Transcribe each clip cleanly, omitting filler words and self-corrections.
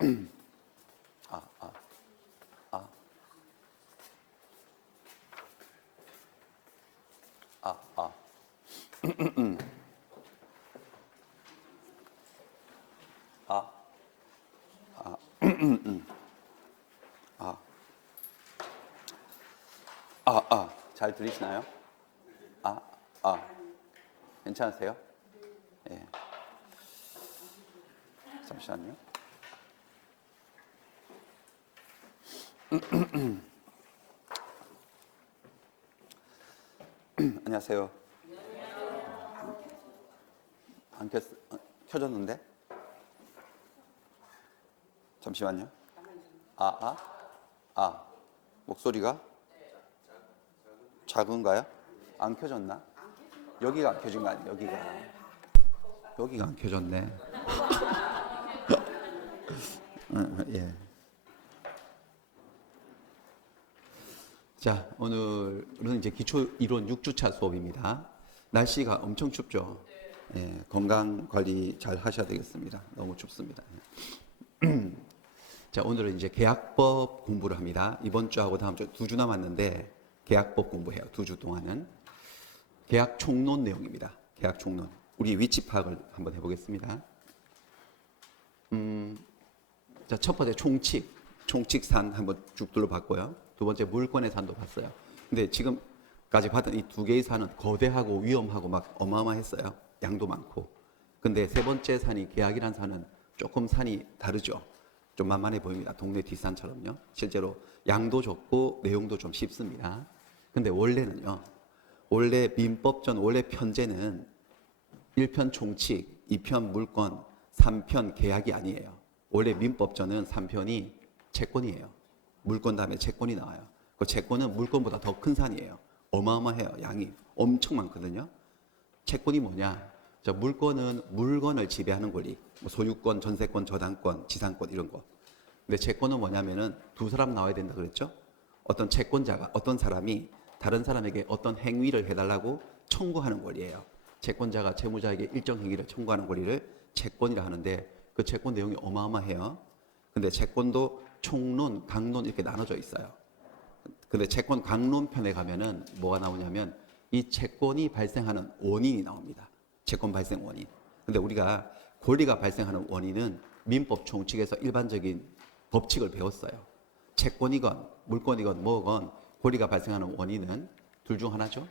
아, 아, 아, 아, 아. 아, 아, 잘 들리시나요? 아, 아, 괜찮으세요? 예, 잠시만요. 안녕하세요. 안 켜졌는데? 잠시만요. 아, 아, 아, 목소리가 작은가요? 안 켜졌나? 여기가 안 켜진 거 아니에요? 여기가 안 켜졌네. 예. 자, 오늘은 이제 기초 이론 6주차 수업입니다. 날씨가 엄청 춥죠. 예, 건강 관리 잘 하셔야 되겠습니다. 너무 춥습니다. 자, 오늘은 이제 계약법 공부를 합니다. 이번 주하고 다음 주 2주 남았는데 계약법 공부해요. 2주 동안은. 계약 총론 내용입니다. 계약 총론. 우리 위치 파악을 한번 해보겠습니다. 자, 첫 번째 총칙산 한번 쭉 둘러봤고요. 두 번째 물권의 산도 봤어요. 근데 지금까지 봤던 이 두 개의 산은 거대하고 위험하고 막 어마어마했어요. 양도 많고. 근데 세 번째 산이 계약이라는 산은 조금 산이 다르죠. 좀 만만해 보입니다. 동네 뒷산처럼요. 실제로 양도 적고 내용도 좀 쉽습니다. 근데 원래 민법전 원래 편제는 1편 총칙, 2편 물권, 3편 계약이 아니에요. 원래 민법전은 3편이 채권이에요. 물권 다음에 채권이 나와요. 그 채권은 물권보다 더 큰 산이에요. 어마어마해요. 양이 엄청 많거든요. 채권이 뭐냐? 자, 물권은 물건을 지배하는 권리, 뭐 소유권, 전세권, 저당권, 지상권 이런 거. 근데 채권은 뭐냐면은 두 사람 나와야 된다 그랬죠? 어떤 채권자가 어떤 사람이 다른 사람에게 어떤 행위를 해달라고 청구하는 권리예요. 채권자가 채무자에게 일정 행위를 청구하는 권리를 채권이라 하는데 그 채권 내용이 어마어마해요. 근데 채권도 총론, 강론 이렇게 나눠져 있어요. 근데 채권 강론 편에 가면은 뭐가 나오냐면 이 채권이 발생하는 원인이 나옵니다. 채권 발생 원인. 근데 우리가 권리가 발생하는 원인은 민법 총칙에서 일반적인 법칙을 배웠어요. 채권이건 물권이건 뭐건 권리가 발생하는 원인은 둘 중 하나죠.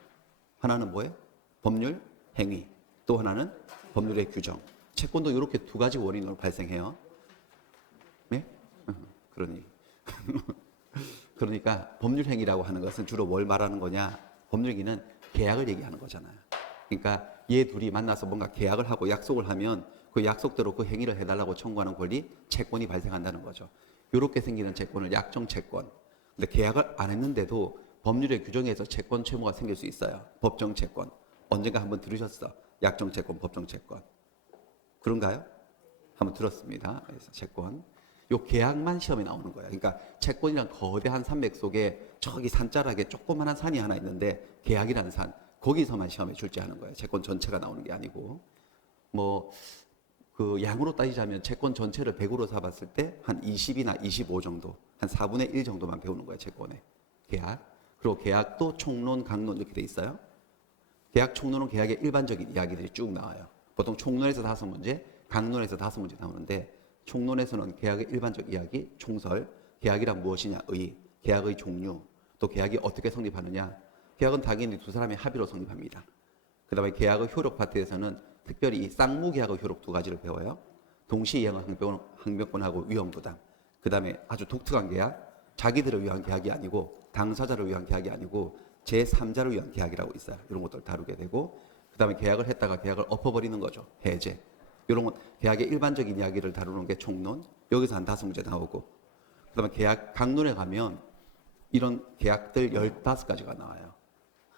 하나는 뭐예요? 법률, 행위. 또 하나는 법률의 규정. 채권도 이렇게 두 가지 원인으로 발생해요. 네? 그러니까 법률 행위라고 하는 것은 주로 뭘 말하는 거냐? 법률 행위는 계약을 얘기하는 거잖아요. 그러니까 얘 둘이 만나서 뭔가 계약을 하고 약속을 하면 그 약속대로 그 행위를 해달라고 청구하는 권리, 채권이 발생한다는 거죠. 이렇게 생기는 채권을 약정 채권. 근데 계약을 안 했는데도 법률의 규정에서 채권 채무가 생길 수 있어요. 법정 채권. 언젠가 한번 들으셨어. 약정 채권, 법정 채권. 그런가요? 한번 들었습니다. 그래서 채권. 요 계약만 시험에 나오는 거예요. 그러니까 채권이란 거대한 산맥 속에 저기 산자락에 조그만한 산이 하나 있는데 계약이라는 산. 거기서만 시험에 출제하는 거예요. 채권 전체가 나오는 게 아니고. 뭐 그 양으로 따지자면 채권 전체를 100으로 잡았을 때 한 20이나 25 정도, 한 4분의 1 정도만 배우는 거예요. 채권에. 계약. 그리고 계약도 총론, 강론 이렇게 돼 있어요. 계약 총론은 계약의 일반적인 이야기들이 쭉 나와요. 보통 총론에서 5문제, 강론에서 5문제 나오는데 총론에서는 계약의 일반적 이야기, 총설, 계약이란 무엇이냐, 계약의 종류, 또 계약이 어떻게 성립하느냐. 계약은 당연히 두 사람의 합의로 성립합니다. 그 다음에 계약의 효력 파트에서는 특별히 이 쌍무계약의 효력 두 가지를 배워요. 동시이행의 항변권하고 위험부담. 그 다음에 아주 독특한 계약, 자기들을 위한 계약이 아니고 당사자를 위한 계약이 아니고 제3자를 위한 계약이라고 있어요. 이런 것들을 다루게 되고 그 다음에 계약을 했다가 계약을 엎어버리는 거죠. 해제. 이런 건 계약의 일반적인 이야기를 다루는 게 총론. 여기서 한 5문제 나오고 그 다음에 계약 강론에 가면 이런 계약들 15가지가 나와요.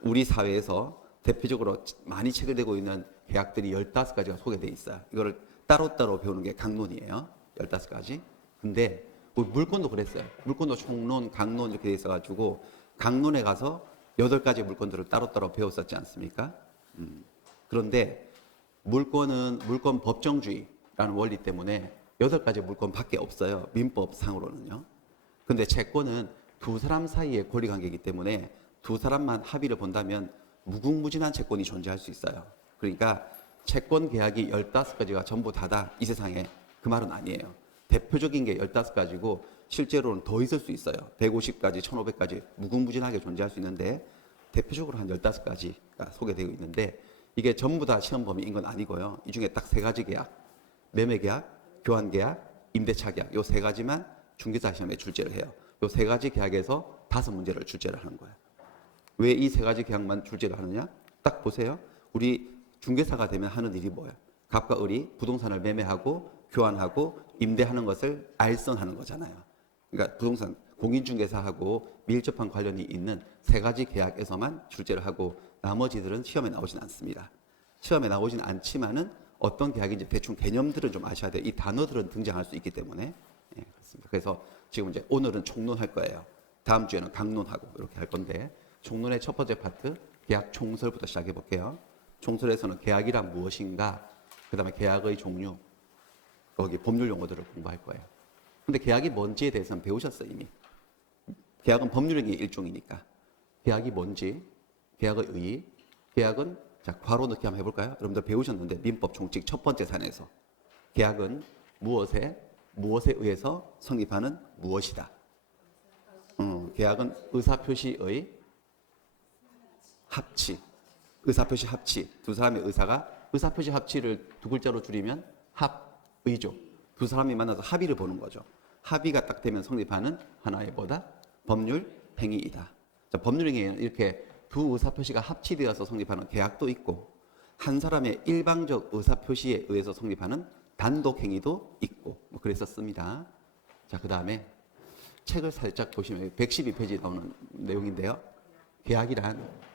우리 사회에서 대표적으로 많이 체결되고 있는 계약들이 15가지가 소개되어 있어요. 이거를 따로따로 배우는 게 강론이에요. 15가지. 근데 물권도 그랬어요. 물권도 총론, 강론 이렇게 돼 있어가지고 강론에 가서 8가지 물권들을 따로따로 배웠었지 않습니까? 그런데 물권은 물권 법정주의라는 원리 때문에 8가지 물권밖에 없어요. 민법상으로는요. 근데 채권은 두 사람 사이의 권리관계이기 때문에 두 사람만 합의를 본다면 무궁무진한 채권이 존재할 수 있어요. 그러니까 채권 계약이 15가지가 전부 다다 이 세상에 그 말은 아니에요. 대표적인 게 15가지고 실제로는 더 있을 수 있어요. 150가지, 1500가지 무궁무진하게 존재할 수 있는데 대표적으로 한 15가지가 소개되어 있는데 이게 전부 다 시험 범위인 건 아니고요. 이 중에 딱 3가지 계약, 매매 계약, 교환 계약, 임대차 계약 요 3가지만 중개사 시험에 출제를 해요. 요 3가지 계약에서 5문제를 출제를 하는 거예요. 왜 이 3가지 계약만 출제를 하느냐? 딱 보세요. 우리 중개사가 되면 하는 일이 뭐예요? 갑과 을이 부동산을 매매하고 교환하고 임대하는 것을 알선하는 거잖아요. 그러니까 부동산 공인중개사하고 밀접한 관련이 있는 3가지 계약에서만 출제를 하고 나머지들은 시험에 나오진 않습니다. 시험에 나오진 않지만은 어떤 계약인지 대충 개념들은 좀 아셔야 돼요. 이 단어들은 등장할 수 있기 때문에. 예, 그렇습니다. 그래서 지금 이제 오늘은 총론할 거예요. 다음 주에는 강론하고 이렇게 할 건데 총론의 첫 번째 파트 계약 총설부터 시작해 볼게요. 총설에서는 계약이란 무엇인가, 그 다음에 계약의 종류, 거기 법률 용어들을 공부할 거예요. 근데 계약이 뭔지에 대해서는 배우셨어요 이미. 계약은 법률의 일종이니까. 계약이 뭔지, 계약의 의의, 계약은 자 괄호 넣기 한번 해볼까요? 여러분들 배우셨는데 민법 총칙 첫 번째 사안에서 계약은 무엇에 의해서 성립하는 무엇이다. 계약은 의사표시의 합치, 의사표시 합치. 두 사람의 의사가 의사표시 합치를 2글자로 줄이면 합의죠. 두 사람이 만나서 합의를 보는 거죠. 합의가 딱 되면 성립하는 하나의 뭐다? 법률 행위이다. 자, 법률 행위에는 이렇게 두 의사표시가 합치되어서 성립하는 계약도 있고 한 사람의 일방적 의사표시에 의해서 성립하는 단독 행위도 있고 뭐 그랬었습니다. 자, 그 다음에 책을 살짝 보시면 112페이지에 나오는 내용인데요. 계약이란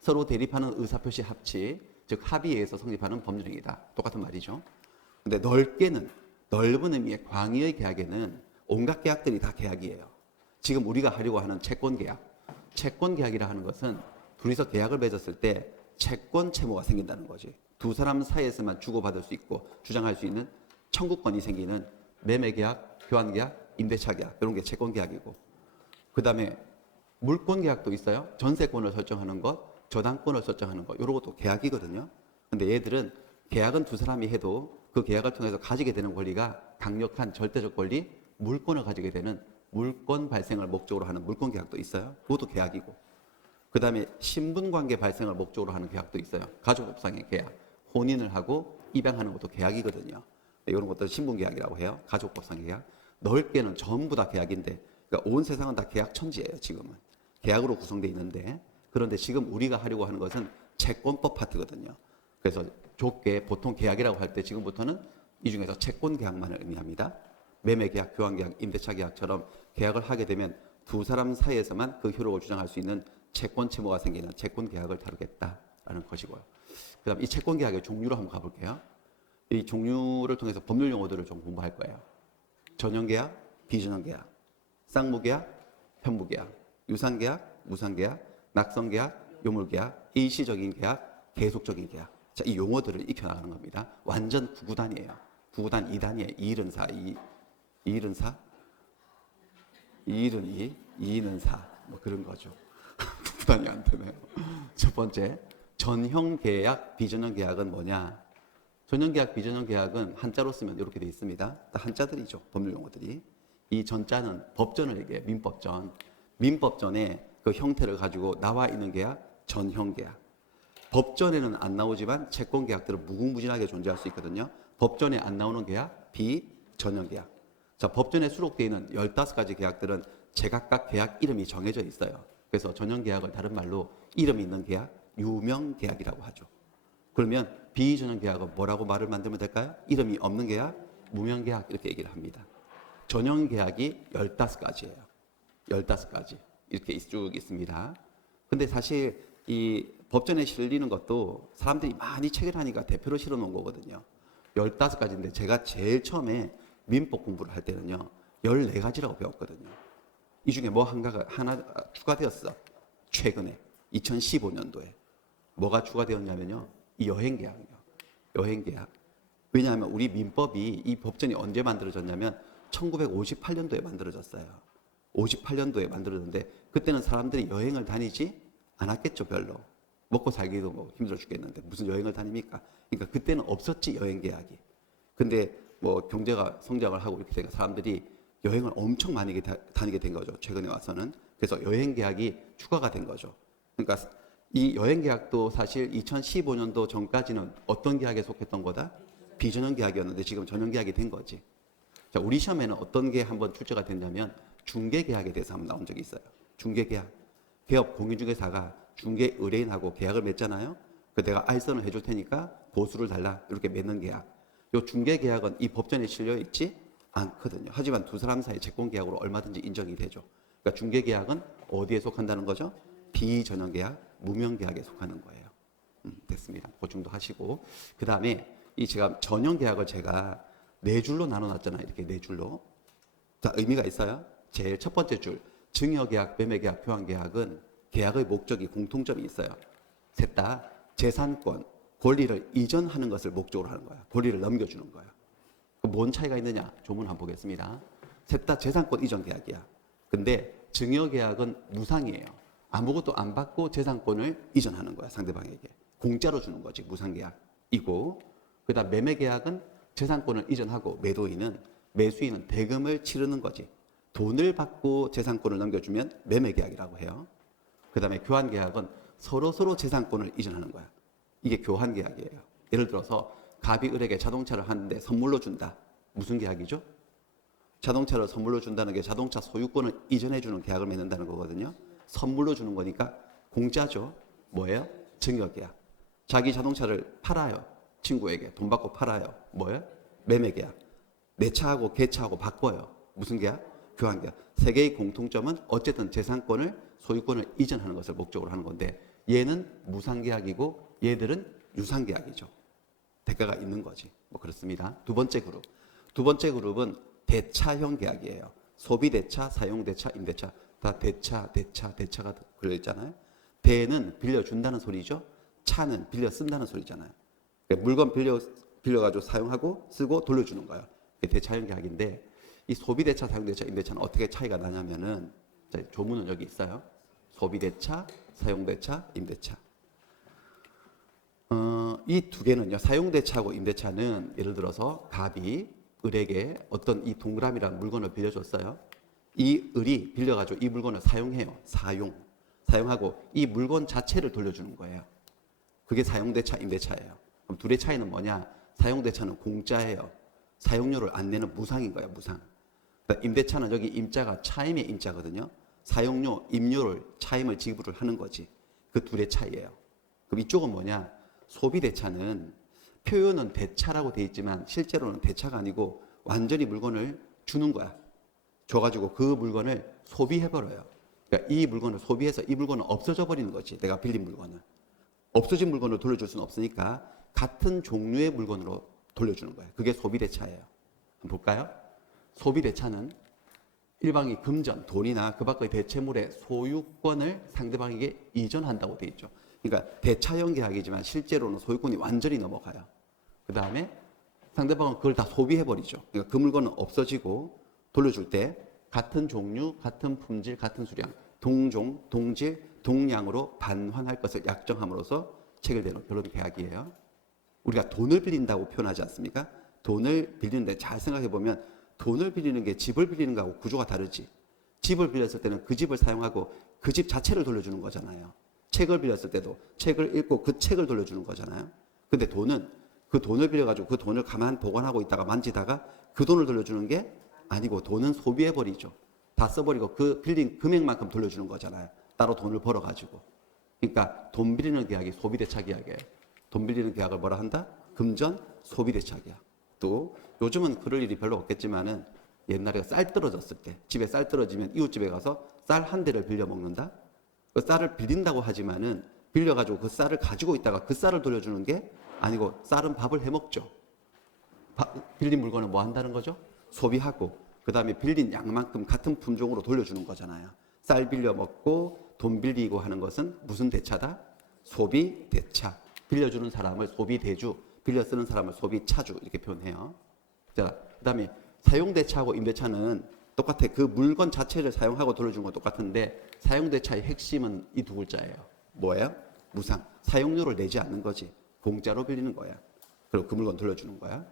서로 대립하는 의사표시 합치, 즉 합의에 의해서 성립하는 법률행위다. 똑같은 말이죠. 근데 넓은 의미의 광의의 계약에는 온갖 계약들이 다 계약이에요. 지금 우리가 하려고 하는 채권 계약이라 하는 것은 둘이서 계약을 맺었을 때 채권 채무가 생긴다는 거지. 두 사람 사이에서만 주고받을 수 있고 주장할 수 있는 청구권이 생기는 매매 계약, 교환 계약, 임대차 계약 이런 게 채권 계약이고, 그 다음에 물권 계약도 있어요. 전세권을 설정하는 것, 저당권을 설정하는 것 이런 것도 계약이거든요. 근데 얘들은 계약은 두 사람이 해도 그 계약을 통해서 가지게 되는 권리가 강력한 절대적 권리, 물권을 가지게 되는 물권 발생을 목적으로 하는 물권 계약도 있어요. 그것도 계약이고, 그 다음에 신분관계 발생을 목적으로 하는 계약도 있어요. 가족법상의 계약, 혼인을 하고 입양하는 것도 계약이거든요. 이런 것들 신분계약이라고 해요. 가족법상의 계약. 넓게는 전부 다 계약인데, 그러니까 온 세상은 다 계약천지예요. 지금은 계약으로 구성되어 있는데, 그런데 지금 우리가 하려고 하는 것은 채권법 파트거든요. 그래서 좁게 보통 계약이라고 할 때 지금부터는 이 중에서 채권 계약만을 의미합니다. 매매 계약, 교환 계약, 임대차 계약처럼 계약을 하게 되면 두 사람 사이에서만 그 효력을 주장할 수 있는 채권 채무가 생기는 채권 계약을 다루겠다라는 것이고요. 그다음 이 채권 계약의 종류로 한번 가볼게요. 이 종류를 통해서 법률 용어들을 좀 공부할 거예요. 전형 계약, 비전형 계약, 쌍무 계약, 편무 계약, 유상 계약, 무상 계약, 낙성 계약, 요물 계약, 일시적인 계약, 계속적인 계약. 자, 이 용어들을 익혀나가는 겁니다. 완전 구구단이에요. 구구단 2단이에요. 2일은 4, 2일은 4, 2일은 2, 2일은 4. 뭐 그런 거죠. 구구단이 안 되네요. 첫 번째, 전형 계약, 비전형 계약은 뭐냐? 전형 계약, 비전형 계약은 한자로 쓰면 이렇게 되어 있습니다. 한자들이죠. 법률 용어들이. 이 전자는 법전을 얘기해요. 민법전. 민법전에 그 형태를 가지고 나와 있는 계약, 전형 계약. 법전에는 안 나오지만 채권 계약들은 무궁무진하게 존재할 수 있거든요. 법전에 안 나오는 계약, 비전형 계약. 자, 법전에 수록되어 있는 15가지 계약들은 제각각 계약 이름이 정해져 있어요. 그래서 전형 계약을 다른 말로 이름이 있는 계약, 유명 계약이라고 하죠. 그러면 비전형 계약은 뭐라고 말을 만들면 될까요? 이름이 없는 계약, 무명 계약 이렇게 얘기를 합니다. 전형 계약이 15가지예요. 15가지. 이렇게 쭉 있습니다. 근데 사실 이 법전에 실리는 것도 사람들이 많이 체결하니까 대표로 실어 놓은 거거든요. 15가지인데 제가 제일 처음에 민법 공부를 할 때는요, 14가지라고 배웠거든요. 이 중에 뭐 하나 추가되었어. 최근에 2015년도에 뭐가 추가되었냐면요, 이 여행계약이요. 여행계약. 왜냐하면 우리 민법이 이 법전이 언제 만들어졌냐면 1958년도에 만들어졌어요. 58년도에 만들어졌는데 그때는 사람들이 여행을 다니지 않았겠죠, 별로. 먹고 살기도 뭐 힘들어 죽겠는데 무슨 여행을 다닙니까? 그러니까 그때는 없었지, 여행 계약이. 근데 뭐 경제가 성장을 하고 이렇게 되니까 사람들이 여행을 엄청 많이 다니게 된 거죠, 최근에 와서는. 그래서 여행 계약이 추가가 된 거죠. 그러니까 이 여행 계약도 사실 2015년도 전까지는 어떤 계약에 속했던 거다? 비전형 계약이었는데 지금 전형 계약이 된 거지. 자, 우리 시험에는 어떤 게 한번 출제가 됐냐면 중개 계약에 대해서 한번 나온 적이 있어요. 중개 계약. 개업 공인중개사가 중개 의뢰인하고 계약을 맺잖아요. 그 내가 알선을 해줄 테니까 보수를 달라, 이렇게 맺는 계약. 요 중개 계약은 이 법전에 실려 있지 않거든요. 하지만 두 사람 사이 채권 계약으로 얼마든지 인정이 되죠. 그러니까 중개 계약은 어디에 속한다는 거죠? 비전형 계약, 무명 계약에 속하는 거예요. 됐습니다. 보충도 하시고. 그 다음에 이 제가 전형 계약을 제가 네 줄로 나눠놨잖아요. 이렇게 네 줄로. 자, 의미가 있어요. 제일 첫 번째 줄, 증여계약, 매매계약, 교환계약은 계약의 목적이 공통점이 있어요. 셋 다 재산권, 권리를 이전하는 것을 목적으로 하는 거야. 권리를 넘겨주는 거야. 뭔 차이가 있느냐? 조문 한번 보겠습니다. 셋 다 재산권 이전 계약이야. 근데 증여계약은 무상이에요. 아무것도 안 받고 재산권을 이전하는 거야, 상대방에게. 공짜로 주는 거지, 무상계약이고. 그 다음 매매계약은 재산권을 이전하고 매수인은 대금을 치르는 거지. 돈을 받고 재산권을 넘겨주면 매매계약이라고 해요. 그 다음에 교환계약은 서로 재산권을 이전하는 거야. 이게 교환계약이에요. 예를 들어서 갑이 을에게 자동차를 하는데 선물로 준다. 무슨 계약이죠? 자동차를 선물로 준다는 게 자동차 소유권을 이전해 주는 계약을 맺는다는 거거든요. 선물로 주는 거니까 공짜죠. 뭐예요? 증여계약. 자기 자동차를 팔아요. 친구에게 돈 받고 팔아요. 뭐예요? 매매계약. 내 차하고 걔 차하고 바꿔요. 무슨 계약? 교환계약. 세 개의 공통점은 어쨌든 재산권을, 소유권을 이전하는 것을 목적으로 하는 건데, 얘는 무상계약이고 얘들은 유상계약이죠. 대가가 있는 거지. 뭐 그렇습니다. 두 번째 그룹은 대차형 계약이에요. 소비대차, 사용대차, 임대차. 다 대차가 걸려 있잖아요. 대는 빌려준다는 소리죠. 차는 빌려 쓴다는 소리잖아요. 그러니까 물건 빌려가지고 사용하고 쓰고 돌려주는 거예요. 대차형 계약인데, 이 소비대차, 사용대차, 임대차는 어떻게 차이가 나냐면은, 조문은 여기 있어요. 소비대차, 사용대차, 임대차. 이 두 개는요, 사용대차하고 임대차는 예를 들어서 갑이 을에게 어떤 이 동그라미라는 물건을 빌려줬어요. 이 을이 빌려가지고 이 물건을 사용해요. 사용하고 이 물건 자체를 돌려주는 거예요. 그게 사용대차, 임대차예요. 그럼 둘의 차이는 뭐냐? 사용대차는 공짜예요. 사용료를 안 내는 무상인 거예요, 무상. 그러니까 임대차는 여기 임자가 차임의 임자거든요. 사용료, 임료를, 차임을 지불을 하는 거지. 그 둘의 차이예요. 그럼 이쪽은 뭐냐? 소비대차는 표현은 대차라고 돼 있지만 실제로는 대차가 아니고 완전히 물건을 주는 거야. 줘가지고 그 물건을 소비해버려요. 그러니까 이 물건을 소비해서 이 물건은 없어져 버리는 거지. 내가 빌린 물건을. 없어진 물건을 돌려줄 수는 없으니까 같은 종류의 물건으로 돌려주는 거예요. 그게 소비대차예요. 한번 볼까요? 소비대차는 일방이 금전, 돈이나 그 밖의 대체물의 소유권을 상대방에게 이전한다고 돼 있죠. 그러니까 대차형 계약이지만 실제로는 소유권이 완전히 넘어가요. 그 다음에 상대방은 그걸 다 소비해버리죠. 그러니까 그 물건은 없어지고 돌려줄 때 같은 종류, 같은 품질, 같은 수량, 동종, 동질, 동량으로 반환할 것을 약정함으로써 체결되는 그런 계약이에요. 우리가 돈을 빌린다고 표현하지 않습니까? 돈을 빌리는데 잘 생각해 보면 돈을 빌리는 게 집을 빌리는 거하고 구조가 다르지. 집을 빌렸을 때는 그 집을 사용하고 그 집 자체를 돌려주는 거잖아요. 책을 빌렸을 때도 책을 읽고 그 책을 돌려주는 거잖아요. 근데 돈은 그 돈을 빌려가지고 그 돈을 가만 보관하고 있다가 만지다가 그 돈을 돌려주는 게 아니고 돈은 소비해버리죠. 다 써버리고 그 빌린 금액만큼 돌려주는 거잖아요. 따로 돈을 벌어가지고. 그러니까 돈 빌리는 계약이 소비대차 계약이에요. 돈 빌리는 계약을 뭐라 한다? 금전 소비대차 계약. 또 요즘은 그럴 일이 별로 없겠지만은 옛날에 쌀 떨어졌을 때 집에 쌀 떨어지면 이웃집에 가서 쌀 한 대를 빌려 먹는다? 그 쌀을 빌린다고 하지만은 빌려가지고 그 쌀을 가지고 있다가 그 쌀을 돌려주는 게 아니고 쌀은 밥을 해 먹죠. 빌린 물건은 뭐 한다는 거죠? 소비하고 그 다음에 빌린 양만큼 같은 품종으로 돌려주는 거잖아요. 쌀 빌려 먹고 돈 빌리고 하는 것은 무슨 대차다? 소비 대차. 빌려주는 사람을 소비 대주, 빌려 쓰는 사람을 소비차주 이렇게 표현해요. 자, 그다음에 사용대차하고 임대차는 똑같아. 그 물건 자체를 사용하고 돌려주는 건 똑같은데 사용대차의 핵심은 이 두 글자예요. 뭐예요? 무상. 사용료를 내지 않는 거지. 공짜로 빌리는 거야. 그리고 그 물건 돌려주는 거야.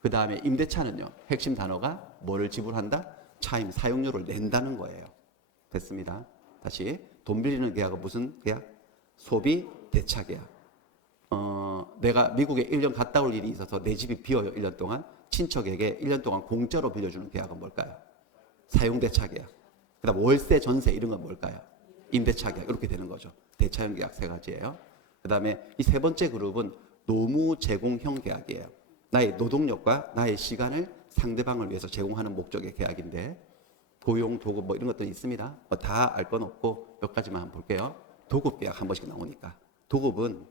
그 다음에 임대차는요. 핵심 단어가 뭐를 지불한다? 차임, 사용료를 낸다는 거예요. 됐습니다. 다시 돈 빌리는 계약은 무슨 계약? 소비 대차 계약. 내가 미국에 1년 갔다 올 일이 있어서 내 집이 비어요. 1년 동안. 친척에게 1년 동안 공짜로 빌려주는 계약은 뭘까요? 사용대차 계약. 그 다음 월세, 전세 이런 건 뭘까요? 임대차 계약. 이렇게 되는 거죠. 대차형 계약 세 가지예요. 그 다음에 이 세 번째 그룹은 노무 제공형 계약이에요. 나의 노동력과 나의 시간을 상대방을 위해서 제공하는 목적의 계약인데 고용, 도급 뭐 이런 것들이 있습니다. 다 알 건 없고 몇 가지만 한번 볼게요. 도급 계약 한 번씩 나오니까. 도급은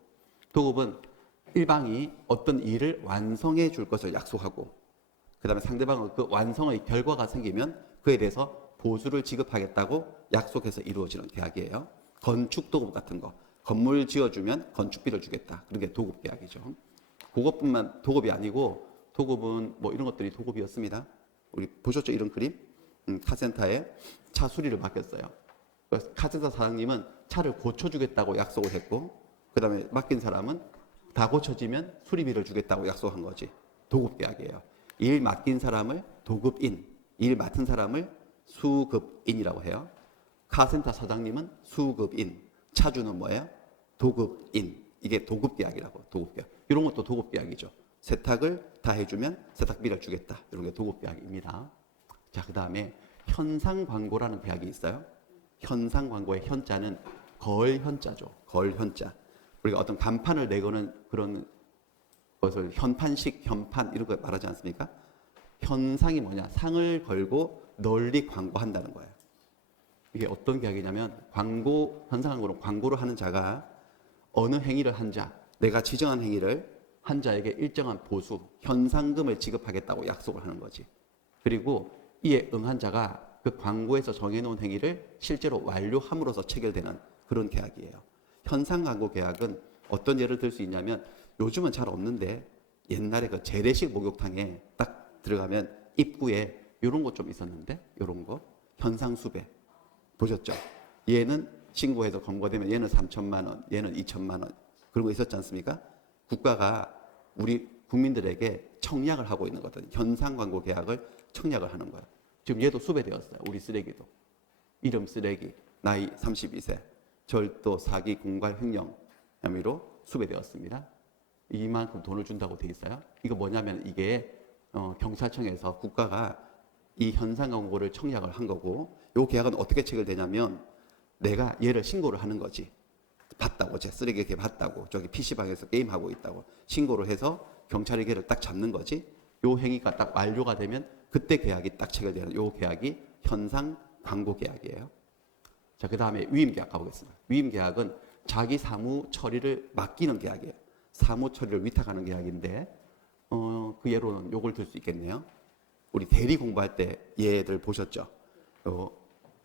일방이 어떤 일을 완성해 줄 것을 약속하고 그 다음에 상대방은 그 완성의 결과가 생기면 그에 대해서 보수를 지급하겠다고 약속해서 이루어지는 계약이에요. 건축 도급 같은 거. 건물 지어주면 건축비를 주겠다. 그런 게 도급 계약이죠. 그것뿐만 도급이 아니고 도급은 뭐 이런 것들이 도급이었습니다. 우리 보셨죠? 이런 그림? 카센터에 차 수리를 맡겼어요. 카센터 사장님은 차를 고쳐주겠다고 약속을 했고 그 다음에 맡긴 사람은 다 고쳐지면 수리비를 주겠다고 약속한 거지. 도급 계약이에요. 일 맡긴 사람을 도급인, 일 맡은 사람을 수급인이라고 해요. 카센터 사장님은 수급인, 차주는 뭐예요? 도급인. 이게 도급 계약이라고. 도급 계약. 이런 것도 도급 계약이죠. 세탁을 다 해주면 세탁비를 주겠다. 이런 게 도급 계약입니다. 자, 그 다음에 현상 광고라는 계약이 있어요. 현상 광고의 현자는 걸 현자죠. 걸 현자. 우리가 어떤 간판을 내거는 그런 것을 현판식, 현판 이런 거 말하지 않습니까? 현상이 뭐냐? 상을 걸고 널리 광고한다는 거예요. 이게 어떤 계약이냐면 광고, 현상 광고는 광고를 하는 자가 어느 행위를 한 자, 내가 지정한 행위를 한 자에게 일정한 보수, 현상금을 지급하겠다고 약속을 하는 거지. 그리고 이에 응한 자가 그 광고에서 정해놓은 행위를 실제로 완료함으로써 체결되는 그런 계약이에요. 현상 광고 계약은 어떤 예를 들 수 있냐면 요즘은 잘 없는데 옛날에 그 재래식 목욕탕에 딱 들어가면 입구에 이런 거 좀 있었는데 이런 거 현상 수배 보셨죠? 얘는 신고해서 검거되면 얘는 3천만 원, 얘는 2천만 원 그런 거 있었지 않습니까? 국가가 우리 국민들에게 청약을 하고 있는 거거든요. 현상 광고 계약을 청약을 하는 거예요. 지금 얘도 수배되었어요. 우리 쓰레기도. 이름 쓰레기, 나이 32세, 절도, 사기, 공갈, 횡령 혐의로 수배되었습니다. 이만큼 돈을 준다고 돼 있어요. 이거 뭐냐면 이게 경찰청에서 국가가 이 현상 광고를 청약을 한 거고 이 계약은 어떻게 체결되냐면 내가 얘를 신고를 하는 거지. 봤다고, 제 쓰레기 이렇게 봤다고, 저기 PC방에서 게임하고 있다고 신고를 해서 경찰이 걔를 딱 잡는 거지. 요 행위가 딱 완료가 되면 그때 계약이 딱 체결되는 요 계약이 현상 광고 계약이에요. 자, 그 다음에 위임 계약 가보겠습니다. 위임 계약은 자기 사무 처리를 맡기는 계약이에요. 사무 처리를 위탁하는 계약인데 그 예로는 요걸 들 수 있겠네요. 우리 대리 공부할 때 얘들 보셨죠?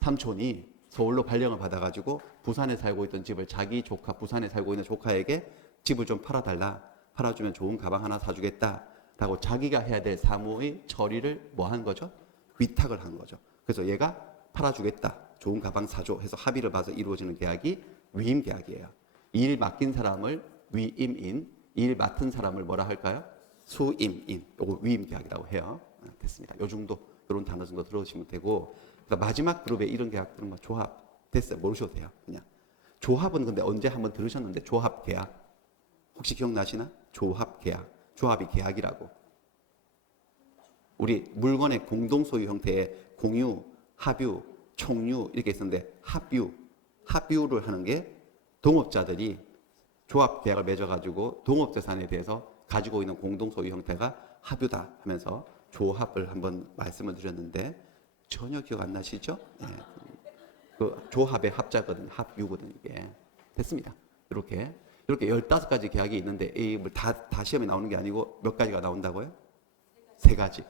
삼촌이 서울로 발령을 받아가지고 부산에 살고 있던 집을 자기 조카, 부산에 살고 있는 조카에게 집을 좀 팔아달라. 팔아주면 좋은 가방 하나 사주겠다. 라고 자기가 해야 될 사무의 처리를 뭐 한 거죠? 위탁을 한 거죠. 그래서 얘가 팔아주겠다. 좋은 가방 사줘. 해서 합의를 봐서 이루어지는 계약이 위임 계약이에요. 일 맡긴 사람을 위임인, 일 맡은 사람을 뭐라 할까요? 수임인. 요거 위임 계약이라고 해요. 됐습니다. 요 정도, 요런 단어 정도 들어오시면 되고, 마지막 그룹에 이런 계약들은 뭐 조합. 됐어요. 모르셔도 돼요. 그냥. 조합은 근데 언제 한번 들으셨는데, 조합 계약. 혹시 기억나시나? 조합 계약. 조합이 계약이라고. 우리 물건의 공동 소유 형태의 공유, 합유, 총유 이렇게 있었는데 합유를 하는 게 동업자들이 조합 계약을 맺어가지고 동업자산에 대해서 가지고 있는 공동 소유 형태가 합유다 하면서 조합을 한번 말씀을 드렸는데 전혀 기억 안 나시죠? 네. 그 조합의 합자거든, 합유거든 이게. 됐습니다. 이렇게 15가지 계약이 있는데 다 시험에 나오는 게 아니고 몇 가지가 나온다고요? 세 가지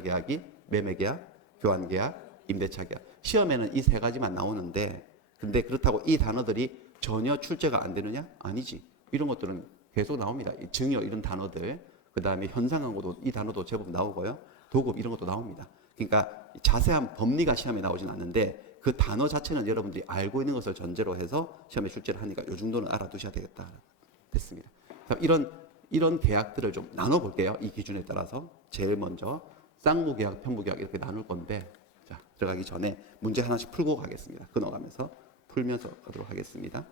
계약이 매매 계약, 교환 계약, 임대차 계약. 시험에는 이 세 가지만 나오는데 근데 그렇다고 이 단어들이 전혀 출제가 안 되느냐? 아니지. 이런 것들은 계속 나옵니다. 이 증여 이런 단어들, 그 다음에 현상항고도 이 단어도 제법 나오고요. 도급 이런 것도 나옵니다. 그러니까 자세한 법리가 시험에 나오진 않는데 그 단어 자체는 여러분들이 알고 있는 것을 전제로 해서 시험에 출제를 하니까 이 정도는 알아두셔야 되겠다. 됐습니다. 이런 계약들을 좀 나눠볼게요. 이 기준에 따라서. 제일 먼저 쌍무계약, 편무계약 이렇게 나눌 건데, 자, 들어가기 전에 문제 하나씩 풀고 가겠습니다. 끊어가면서 풀면서 가도록 하겠습니다.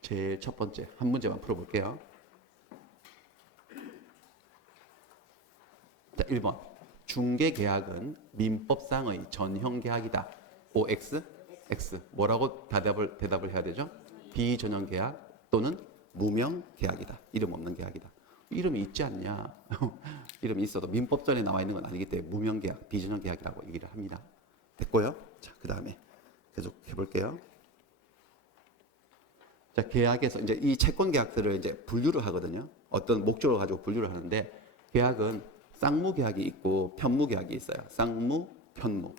제일 첫 번째 한 문제만 풀어볼게요. 자, 1번. 중개계약은 민법상의 전형계약이다. OX? X. 뭐라고 대답을 해야 되죠? 비전형계약 또는 무명계약이다. 이름 없는 계약이다. 이름이 있지 않냐? 이름이 있어도 민법전에 나와 있는 건 아니기 때문에 무명계약, 비전형계약이라고 얘기를 합니다. 됐고요. 자, 그 다음에 계속 해볼게요. 자, 계약에서 이제 이 채권 계약들을 이제 분류를 하거든요. 어떤 목적을 가지고 분류를 하는데 계약은 쌍무 계약이 있고 편무 계약이 있어요. 쌍무, 편무.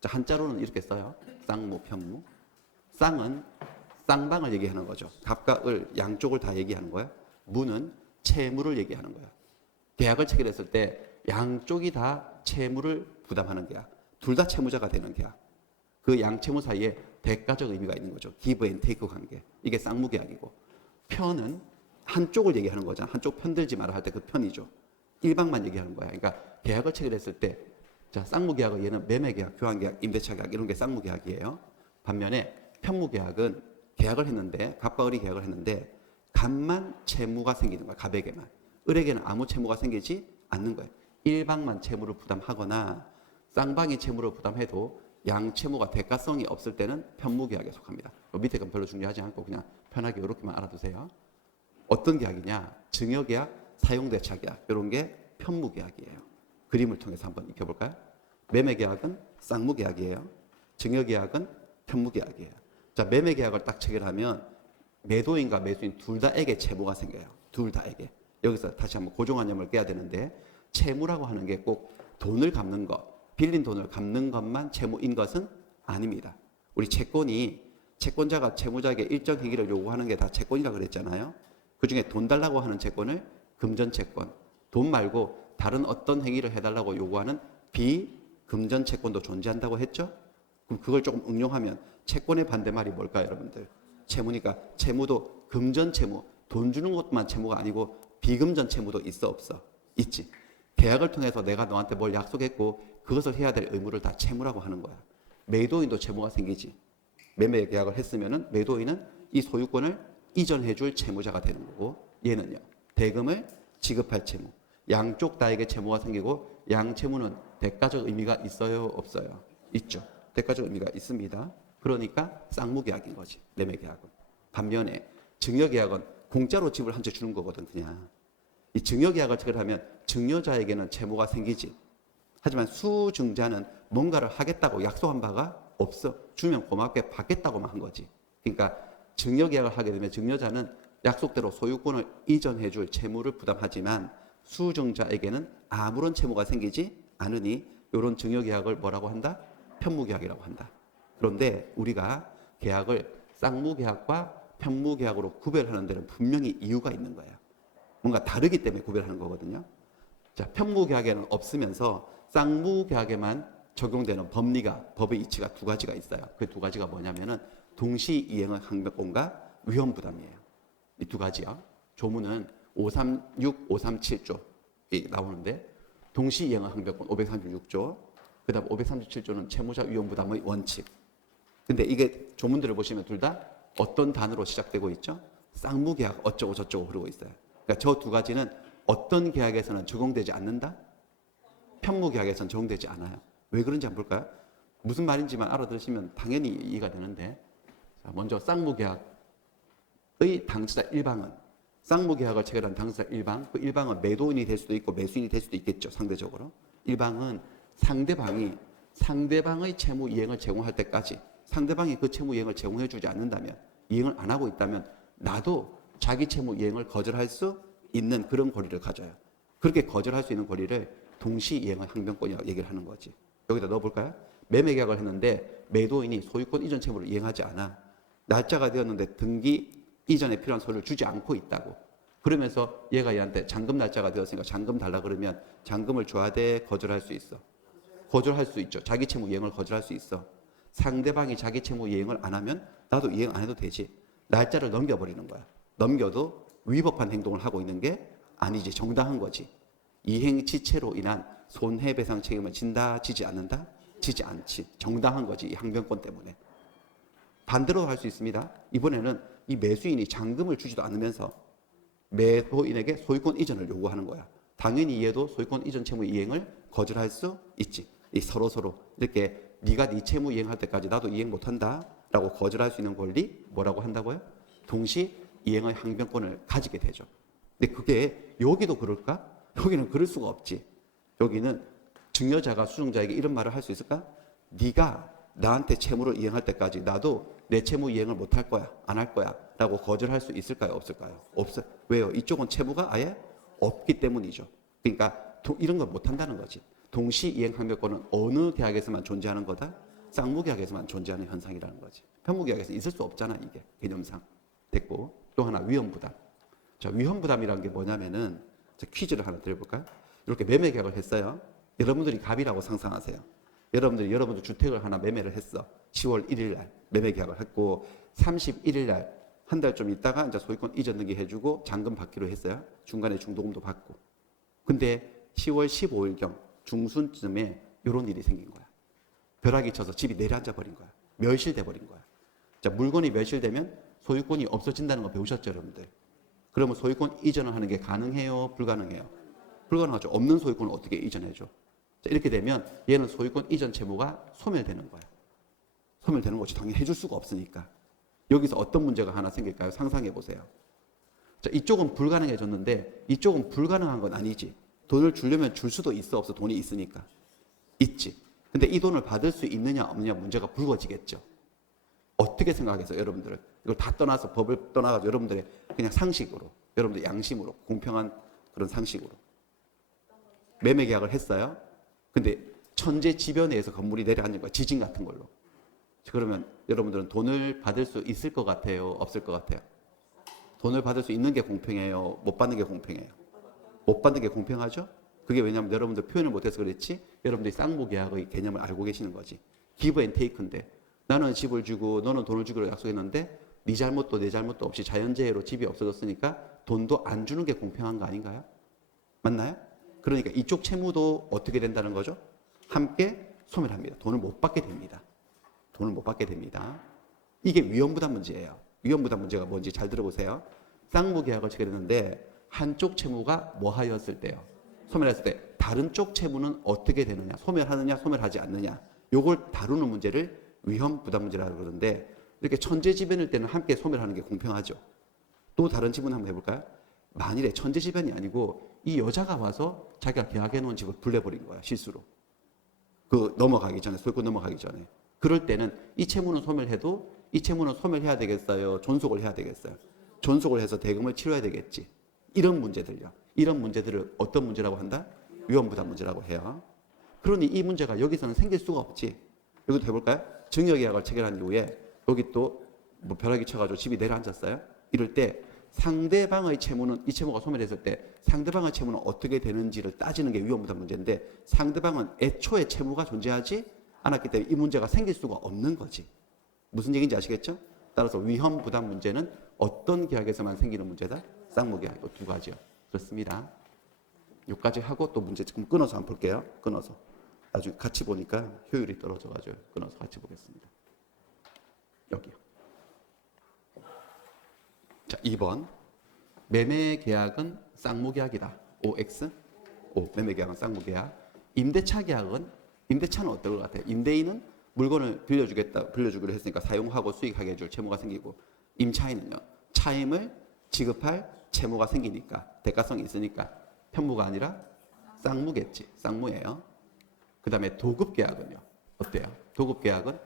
자, 한자로는 이렇게 써요. 쌍무, 편무. 쌍은 쌍방을 얘기하는 거죠. 갑과 을 양쪽을 다 얘기하는 거예요. 무는 채무를 얘기하는 거예요. 계약을 체결했을 때 양쪽이 다 채무를 부담하는 계약. 둘 다 채무자가 되는 계약. 그 양채무 사이에 대가적 의미가 있는 거죠. 기브 앤 테이크 관계. 이게 쌍무 계약이고. 편은 한쪽을 얘기하는 거잖아. 한쪽 편들지 마라 할 때 그 편이죠. 일방만 얘기하는 거야. 그러니까 계약을 체결했을 때, 자, 쌍무 계약은 얘는 매매 계약, 교환 계약, 임대차 계약 이런 게 쌍무 계약이에요. 반면에 편무 계약은 계약을 했는데, 갑과 을이 계약을 했는데 갑만 채무가 생기는 거야. 갑에게만. 을에게는 아무 채무가 생기지 않는 거예요. 일방만 채무를 부담하거나 쌍방이 채무를 부담해도 양채무가 대가성이 없을 때는 편무계약에 속합니다. 밑에 건 별로 중요하지 않고 그냥 편하게 이렇게만 알아두세요. 어떤 계약이냐? 증여계약, 사용대차계약 이런 게 편무계약이에요. 그림을 통해서 한번 익혀볼까요? 매매계약은 쌍무계약이에요. 증여계약은 편무계약이에요. 자, 매매계약을 딱 체결하면 매도인과 매수인 둘 다에게 채무가 생겨요. 둘 다에게. 여기서 다시 한번 고정관념을 깨야 되는데 채무라고 하는 게 꼭 돈을 갚는 것, 빌린 돈을 갚는 것만 채무인 것은 아닙니다. 우리 채권자가 채무자에게 일정 행위를 요구하는 게 다 채권이라고 그랬잖아요. 그중에 돈 달라고 하는 채권을 금전채권, 돈 말고 다른 어떤 행위를 해달라고 요구하는 비금전채권도 존재한다고 했죠. 그럼 그걸 조금 응용하면 채권의 반대말이 뭘까요, 여러분들? 채무니까 채무도 금전채무, 돈 주는 것만 채무가 아니고 비금전 채무도 있어 없어? 있지. 계약을 통해서 내가 너한테 뭘 약속했고 그것을 해야 될 의무를 다 채무라고 하는 거야. 매도인도 채무가 생기지. 매매 계약을 했으면은 매도인은 이 소유권을 이전해 줄 채무자가 되는 거고 얘는요. 대금을 지급할 채무. 양쪽 다에게 채무가 생기고 양채무는 대가적 의미가 있어요, 없어요? 있죠. 대가적 의미가 있습니다. 그러니까 쌍무계약인 거지. 매매계약은. 반면에 증여계약은 공짜로 집을 한 채 주는 거거든 그냥. 이 증여계약을 체결하면 증여자에게는 채무가 생기지. 하지만 수증자는 뭔가를 하겠다고 약속한 바가 없어. 주면 고맙게 받겠다고만 한 거지. 그러니까 증여계약을 하게 되면 증여자는 약속대로 소유권을 이전해 줄 채무를 부담하지만 수증자에게는 아무런 채무가 생기지 않으니 이런 증여계약을 뭐라고 한다? 편무계약이라고 한다. 그런데 우리가 계약을 쌍무계약과 편무계약으로 구별하는 데는 분명히 이유가 있는 거예요. 뭔가 다르기 때문에 구별하는 거거든요. 자, 편무계약에는 없으면서 쌍무계약에만 적용되는 법의 이치가 두 가지가 있어요. 그 두 가지가 뭐냐면은 동시이행의 항변권과 위험부담이에요. 이 두 가지요. 조문은 536, 537조 나오는데 동시이행의 항변권 536조, 그 다음 537조는 채무자 위험부담의 원칙. 근데 이게 조문들을 보시면 둘 다 어떤 단어로 시작되고 있죠? 쌍무계약 어쩌고 저쩌고 흐르고 있어요. 그러니까 저 두 가지는 어떤 계약에서는 적용되지 않는다? 편무계약에서는 적용되지 않아요. 왜 그런지 한번 볼까요? 무슨 말인지만 알아들으시면 당연히 이해가 되는데, 자, 먼저 쌍무계약의 당사자 일방은 쌍무계약을 체결한 당사자 일방, 그 일방은 매도인이 될 수도 있고 매수인이 될 수도 있겠죠. 상대적으로. 일방은 상대방의 채무 이행을 제공할 때까지 상대방이 그 채무 이행을 제공해 주지 않는다면, 이행을 안 하고 있다면 나도 자기 채무 이행을 거절할 수 있는 그런 권리를 가져요. 그렇게 거절할 수 있는 권리를 동시이행의 항변권이라고 얘기를 하는 거지. 여기다 넣어볼까요? 매매계약을 했는데 매도인이 소유권 이전 채무를 이행하지 않아. 날짜가 되었는데 등기 이전에 필요한 서류를 주지 않고 있다고. 그러면서 얘가 얘한테 잔금 날짜가 되었으니까 잔금 달라 그러면 잔금을 줘야 돼, 거절할 수 있어? 거절할 수 있죠. 자기 채무 이행을 거절할 수 있어. 상대방이 자기 채무 이행을 안 하면 나도 이행 안 해도 되지. 날짜를 넘겨버리는 거야. 넘겨도 위법한 행동을 하고 있는 게 아니지. 정당한 거지. 이행 지체로 인한 손해배상 책임을 진다, 지지 않는다? 지지 않지. 정당한 거지. 이 항변권 때문에. 반대로 할 수 있습니다. 이번에는 이 매수인이 잔금을 주지도 않으면서 매도인에게 소유권 이전을 요구하는 거야. 당연히 얘도 소유권 이전 채무 이행을 거절할 수 있지. 이 서로 이렇게 네가 네 채무 이행할 때까지 나도 이행 못한다라고 거절할 수 있는 권리 뭐라고 한다고요? 동시 이행의 항변권을 가지게 되죠. 근데 그게 여기도 그럴까? 여기는 그럴 수가 없지. 여기는 증여자가 수증자에게 이런 말을 할 수 있을까? 네가 나한테 채무를 이행할 때까지 나도 내 채무 이행을 못할 거야, 안 할 거야 라고 거절할 수 있을까요, 없을까요? 없어요. 왜요? 이쪽은 채무가 아예 없기 때문이죠. 그러니까 이런 걸 못한다는 거지. 동시 이행 항변권은 어느 계약에서만 존재하는 거다? 쌍무계약에서만 존재하는 현상이라는 거지. 편무계약에서 있을 수 없잖아, 이게 개념상. 됐고, 또 하나 위험부담. 자, 위험부담이라는 게 뭐냐면은 퀴즈를 하나 드려볼까요? 이렇게 매매계약을 했어요. 여러분들이 갑이라고 상상하세요. 여러분들 주택을 하나 매매를 했어. 10월 1일 날 매매계약을 했고 31일 날 한 달 좀 있다가 이제 소유권 이전 등기 해주고 잔금 받기로 했어요. 중간에 중도금도 받고. 근데 10월 15일경 중순쯤에 이런 일이 생긴 거야. 벼락이 쳐서 집이 내려앉아 버린 거야. 멸실돼 버린 거야. 자, 물건이 멸실되면 소유권이 없어진다는 거 배우셨죠, 여러분들? 그러면 소유권 이전을 하는 게 가능해요? 불가능해요? 불가능하죠. 없는 소유권을 어떻게 이전해줘? 자, 이렇게 되면 얘는 소유권 이전 채무가 소멸되는 거야. 소멸되는 거지. 당연히 해줄 수가 없으니까. 여기서 어떤 문제가 하나 생길까요? 상상해 보세요. 자, 이쪽은 불가능해졌는데 이쪽은 불가능한 건 아니지. 돈을 주려면 줄 수도 있어, 없어? 돈이 있으니까. 있지. 근데 이 돈을 받을 수 있느냐 없느냐 문제가 불거지겠죠. 어떻게 생각하겠어요, 여러분들은? 이걸 다 떠나서 법을 떠나가지고 여러분들의 그냥 상식으로, 여러분들 양심으로, 공평한 그런 상식으로. 매매 계약을 했어요. 근데 천재지변에서 건물이 내려앉은 거야. 지진 같은 걸로. 그러면 여러분들은 돈을 받을 수 있을 것 같아요? 없을 것 같아요? 돈을 받을 수 있는 게 공평해요? 못 받는 게 공평해요? 못 받는 게 공평하죠? 그게 왜냐하면 여러분들 표현을 못해서 그렇지 여러분들이 쌍무계약의 개념을 알고 계시는 거지. 기브 앤 테이크인데 나는 집을 주고 너는 돈을 주기로 약속했는데 네 잘못도 내 잘못도 없이 자연재해로 집이 없어졌으니까 돈도 안 주는 게 공평한 거 아닌가요? 맞나요? 그러니까 이쪽 채무도 어떻게 된다는 거죠? 함께 소멸합니다. 돈을 못 받게 됩니다. 돈을 못 받게 됩니다. 이게 위험부담 문제예요. 위험부담 문제가 뭔지 잘 들어보세요. 쌍무계약을 체결했는데 한쪽 채무가 뭐 하였을 때요? 소멸했을 때 다른 쪽 채무는 어떻게 되느냐? 소멸하느냐 소멸하지 않느냐? 요걸 다루는 문제를 위험부담 문제라고 그러는데 이렇게 천재지변일 때는 함께 소멸하는 게 공평하죠. 또 다른 질문 한번 해볼까요? 만일에 천재지변이 아니고 이 여자가 와서 자기가 계약해 놓은 집을 불내버린 거야, 실수로. 그 넘어가기 전에, 소유권 넘어가기 전에. 그럴 때는 이 채무는 소멸해도 이 채무는 소멸해야 되겠어요? 존속을 해야 되겠어요? 존속을 해서 대금을 치러야 되겠지. 이런 문제들요. 이런 문제들을 어떤 문제라고 한다? 위험부담 문제라고 해요. 그러니 이 문제가 여기서는 생길 수가 없지. 여기도 해볼까요? 증여계약을 체결한 이후에 여기 또 뭐 벼락이 쳐가지고 집이 내려앉았어요. 이럴 때 상대방의 채무는 이 채무가 소멸했을 때 상대방의 채무는 어떻게 되는지를 따지는 게 위험부담 문제인데 상대방은 애초에 채무가 존재하지 않았기 때문에 이 문제가 생길 수가 없는 거지. 무슨 얘기인지 아시겠죠? 따라서 위험부담 문제는 어떤 계약에서만 생기는 문제다? 쌍무계약. 이 두 가지요. 그렇습니다. 여기까지 하고 또 문제 조금 끊어서 한번 볼게요. 끊어서. 나중에 같이 보니까 효율이 떨어져가지고 끊어서 같이 보겠습니다. 여기요. 자, 2번. 매매계약은 쌍무계약이다. OX. O. 매매계약은 쌍무계약. 임대차는 어떨 것 같아요? 임대인은 물건을 빌려주기로 했으니까 사용하고 수익하게 해줄 채무가 생기고 임차인은요. 차임을 지급할 채무가 생기니까 대가성이 있으니까 편무가 아니라 쌍무겠지. 쌍무예요. 그 다음에 도급계약은요. 어때요? 도급계약은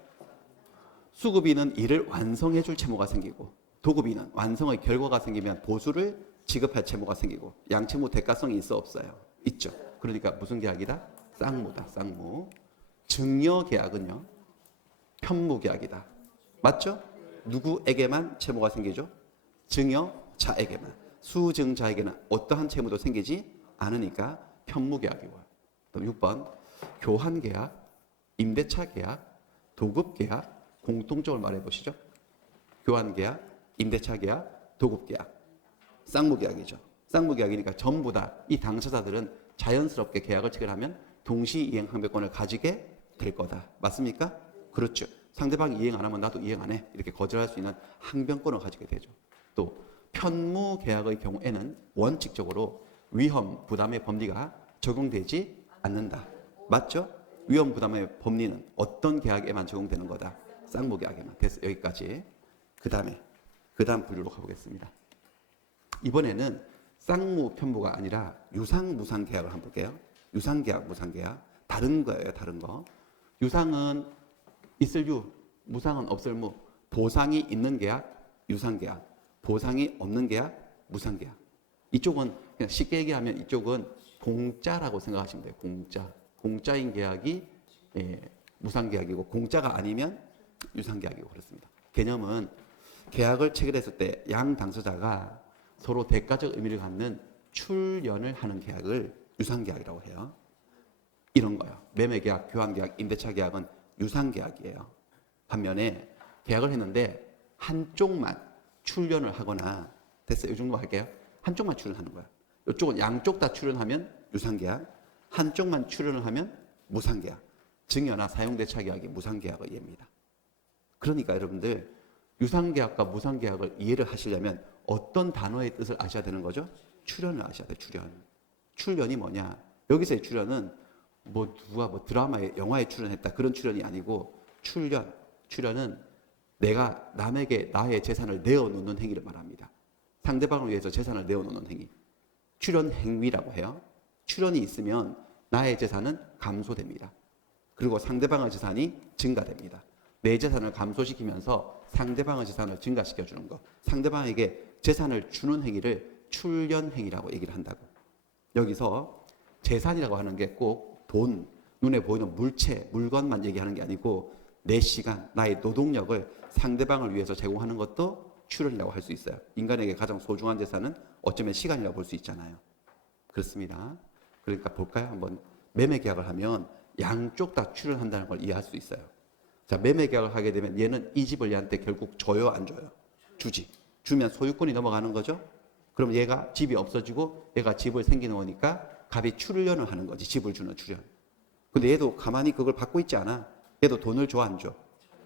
수급인은 이를 완성해줄 채무가 생기고 도급인은 완성의 결과가 생기면 보수를 지급할 채무가 생기고 양채무 대가성이 있어 없어요? 있죠. 그러니까 무슨 계약이다? 쌍무다. 쌍무. 증여계약은요. 편무계약이다. 맞죠? 누구에게만 채무가 생기죠? 증여자에게만. 수증자에게는 어떠한 채무도 생기지 않으니까 편무계약이고요. 또 6번 교환계약, 임대차계약, 도급계약 공통점을 말해보시죠. 교환계약, 임대차계약, 도급계약, 쌍무계약이죠. 쌍무계약이니까 전부 다 이 당사자들은 자연스럽게 계약을 체결하면 동시이행 항변권을 가지게 될 거다. 맞습니까? 그렇죠. 상대방이 이행 안 하면 나도 이행 안 해. 이렇게 거절할 수 있는 항변권을 가지게 되죠. 또 편무계약의 경우에는 원칙적으로 위험 부담의 법리가 적용되지 않는다. 맞죠? 위험 부담의 법리는 어떤 계약에만 적용되는 거다. 쌍무계약에만. 됐어. 여기까지. 그 다음 분류로 가보겠습니다. 이번에는 쌍무 편무가 아니라 유상 무상 계약을 한번 볼게요. 유상 계약, 무상 계약. 다른 거예요, 다른 거. 유상은 있을 유, 무상은 없을 무. 보상이 있는 계약, 유상 계약. 보상이 없는 계약, 무상 계약. 이쪽은 그냥 쉽게 얘기하면 이쪽은 공짜라고 생각하시면 돼요. 공짜. 공짜인 계약이 무상 계약이고 공짜가 아니면 유상 계약이고 그렇습니다. 개념은 계약을 체결했을 때 양 당사자가 서로 대가적 의미를 갖는 출연을 하는 계약을 유상 계약이라고 해요. 이런 거요. 매매 계약, 교환 계약, 임대차 계약은 유상 계약이에요. 반면에 계약을 했는데 한쪽만 출연을 하거나 됐어요. 이 정도 할게요. 한쪽만 출연하는 거야. 이쪽은 양쪽 다 출연하면 유상 계약, 한쪽만 출연을 하면 무상 계약. 증여나 사용대차 계약이 무상 계약의 예입니다. 그러니까 여러분들 유상 계약과 무상 계약을 이해를 하시려면 어떤 단어의 뜻을 아셔야 되는 거죠? 출연을 아셔야 돼요. 출연. 출연이 뭐냐? 여기서의 출연은 누가 드라마에 영화에 출연했다 그런 출연이 아니고 출연은 내가 남에게 나의 재산을 내어놓는 행위를 말합니다. 상대방을 위해서 재산을 내어놓는 행위. 출연 행위라고 해요. 출연이 있으면 나의 재산은 감소됩니다. 그리고 상대방의 재산이 증가됩니다. 내 재산을 감소시키면서 상대방의 재산을 증가시켜주는 것. 상대방에게 재산을 주는 행위를 출연 행위라고 얘기를 한다고. 여기서 재산이라고 하는 게 꼭 돈, 눈에 보이는 물체, 물건만 얘기하는 게 아니고 내 시간, 나의 노동력을 상대방을 위해서 제공하는 것도 출연이라고 할 수 있어요. 인간에게 가장 소중한 재산은 어쩌면 시간이라고 볼 수 있잖아요. 그렇습니다. 그러니까 볼까요? 한번 매매 계약을 하면 양쪽 다 출연한다는 걸 이해할 수 있어요. 자, 매매 계약을 하게 되면 얘는 이 집을 얘한테 결국 줘요, 안 줘요? 주지. 주면 소유권이 넘어가는 거죠. 그럼 얘가 집이 없어지고 얘가 집을 생기는 거니까 갑이 출연을 하는 거지. 집을 주는 출연. 근데 얘도 가만히 그걸 받고 있지 않아. 얘도 돈을 줘, 안 줘?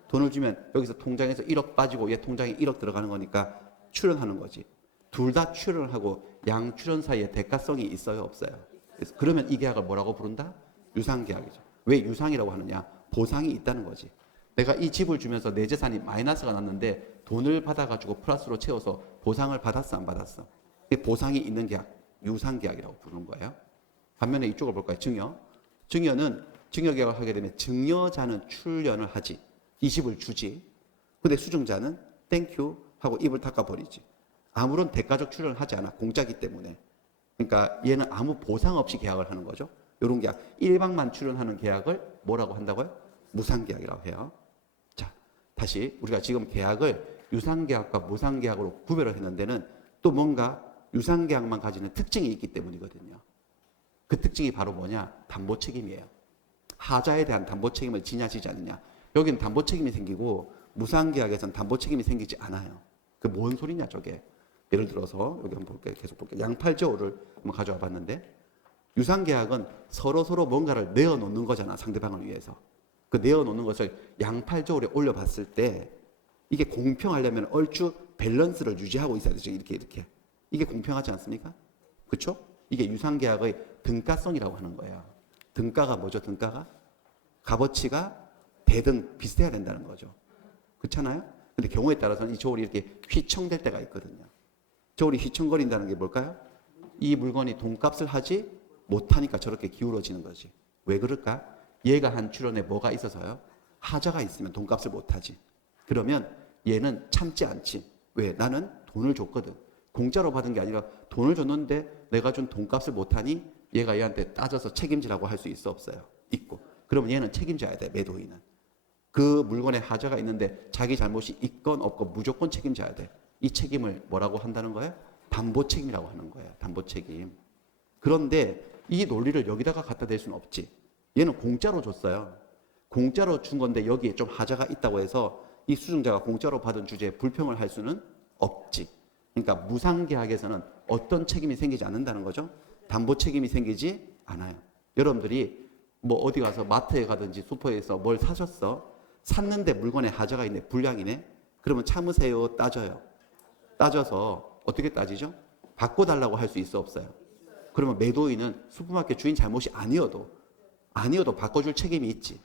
돈을 주면 여기서 통장에서 1억 빠지고 얘 통장에 1억 들어가는 거니까 출연하는 거지. 둘 다 출연을 하고 양 출연 사이에 대가성이 있어요, 없어요? 그러면 이 계약을 뭐라고 부른다? 유상계약이죠. 왜 유상이라고 하느냐? 보상이 있다는 거지. 내가 이 집을 주면서 내 재산이 마이너스가 났는데 돈을 받아가지고 플러스로 채워서 보상을 받았어, 안 받았어? 보상이 있는 계약, 유상계약이라고 부르는 거예요. 반면에 이쪽을 볼까요? 증여는 증여계약을 하게 되면 증여자는 출연을 하지. 이 집을 주지. 근데 수증자는 땡큐 하고 입을 닦아버리지. 아무런 대가적 출연을 하지 않아. 공짜기 때문에. 그러니까 얘는 아무 보상 없이 계약을 하는 거죠. 이런 계약. 일방만 출연하는 계약을 뭐라고 한다고요? 무상계약이라고 해요. 자, 다시 우리가 지금 계약을 유상계약과 무상계약으로 구별을 했는 데는 또 뭔가 유상계약만 가지는 특징이 있기 때문이거든요. 그 특징이 바로 뭐냐? 담보책임이에요. 하자에 대한 담보책임을 지냐 지지 않느냐. 여기는 담보책임이 생기고 무상계약에서는 담보책임이 생기지 않아요. 그 뭔 소리냐 저게. 예를 들어서 여기 한번 볼게요. 계속 볼게요. 양팔저우를 한번 가져와 봤는데 유상계약은 서로 뭔가를 내어놓는 거잖아. 상대방을 위해서. 그 내어놓는 것을 양팔저울에 올려봤을 때 이게 공평하려면 얼추 밸런스를 유지하고 있어야 되죠. 이렇게. 이게 공평하지 않습니까? 그렇죠? 이게 유상계약의 등가성이라고 하는 거예요. 등가가 뭐죠? 등가가? 값어치가 대등 비슷해야 된다는 거죠. 그렇잖아요? 근데 경우에 따라서는 이 저울이 이렇게 휘청될 때가 있거든요. 저울이 휘청거린다는 게 뭘까요? 이 물건이 돈값을 하지 못하니까 저렇게 기울어지는 거지. 왜 그럴까? 얘가 한 출연에 뭐가 있어서요? 하자가 있으면 돈값을 못하지. 그러면 얘는 참지 않지. 왜? 나는 돈을 줬거든. 공짜로 받은 게 아니라 돈을 줬는데 내가 준 돈값을 못하니 얘가 얘한테 따져서 책임지라고 할 수 있어, 없어요? 있고. 그러면 얘는 책임져야 돼, 매도인은. 그 물건에 하자가 있는데 자기 잘못이 있건 없건 무조건 책임져야 돼. 이 책임을 뭐라고 한다는 거예요? 담보 책임이라고 하는 거예요. 담보 책임. 그런데 이 논리를 여기다가 갖다 댈 수는 없지. 얘는 공짜로 줬어요. 공짜로 준 건데 여기에 좀 하자가 있다고 해서 이 수증자가 공짜로 받은 주제에 불평을 할 수는 없지. 그러니까 무상계약에서는 어떤 책임이 생기지 않는다는 거죠. 담보 책임이 생기지 않아요. 여러분들이 뭐 어디 가서 마트에 가든지 슈퍼에서 뭘 사셨어. 샀는데 물건에 하자가 있네. 불량이네. 그러면 참으세요. 따져요. 따져서 어떻게 따지죠? 바꿔달라고 할 수 있어 없어요? 그러면 매도인은 슈퍼마켓 주인 잘못이 아니어도 바꿔줄 책임이 있지.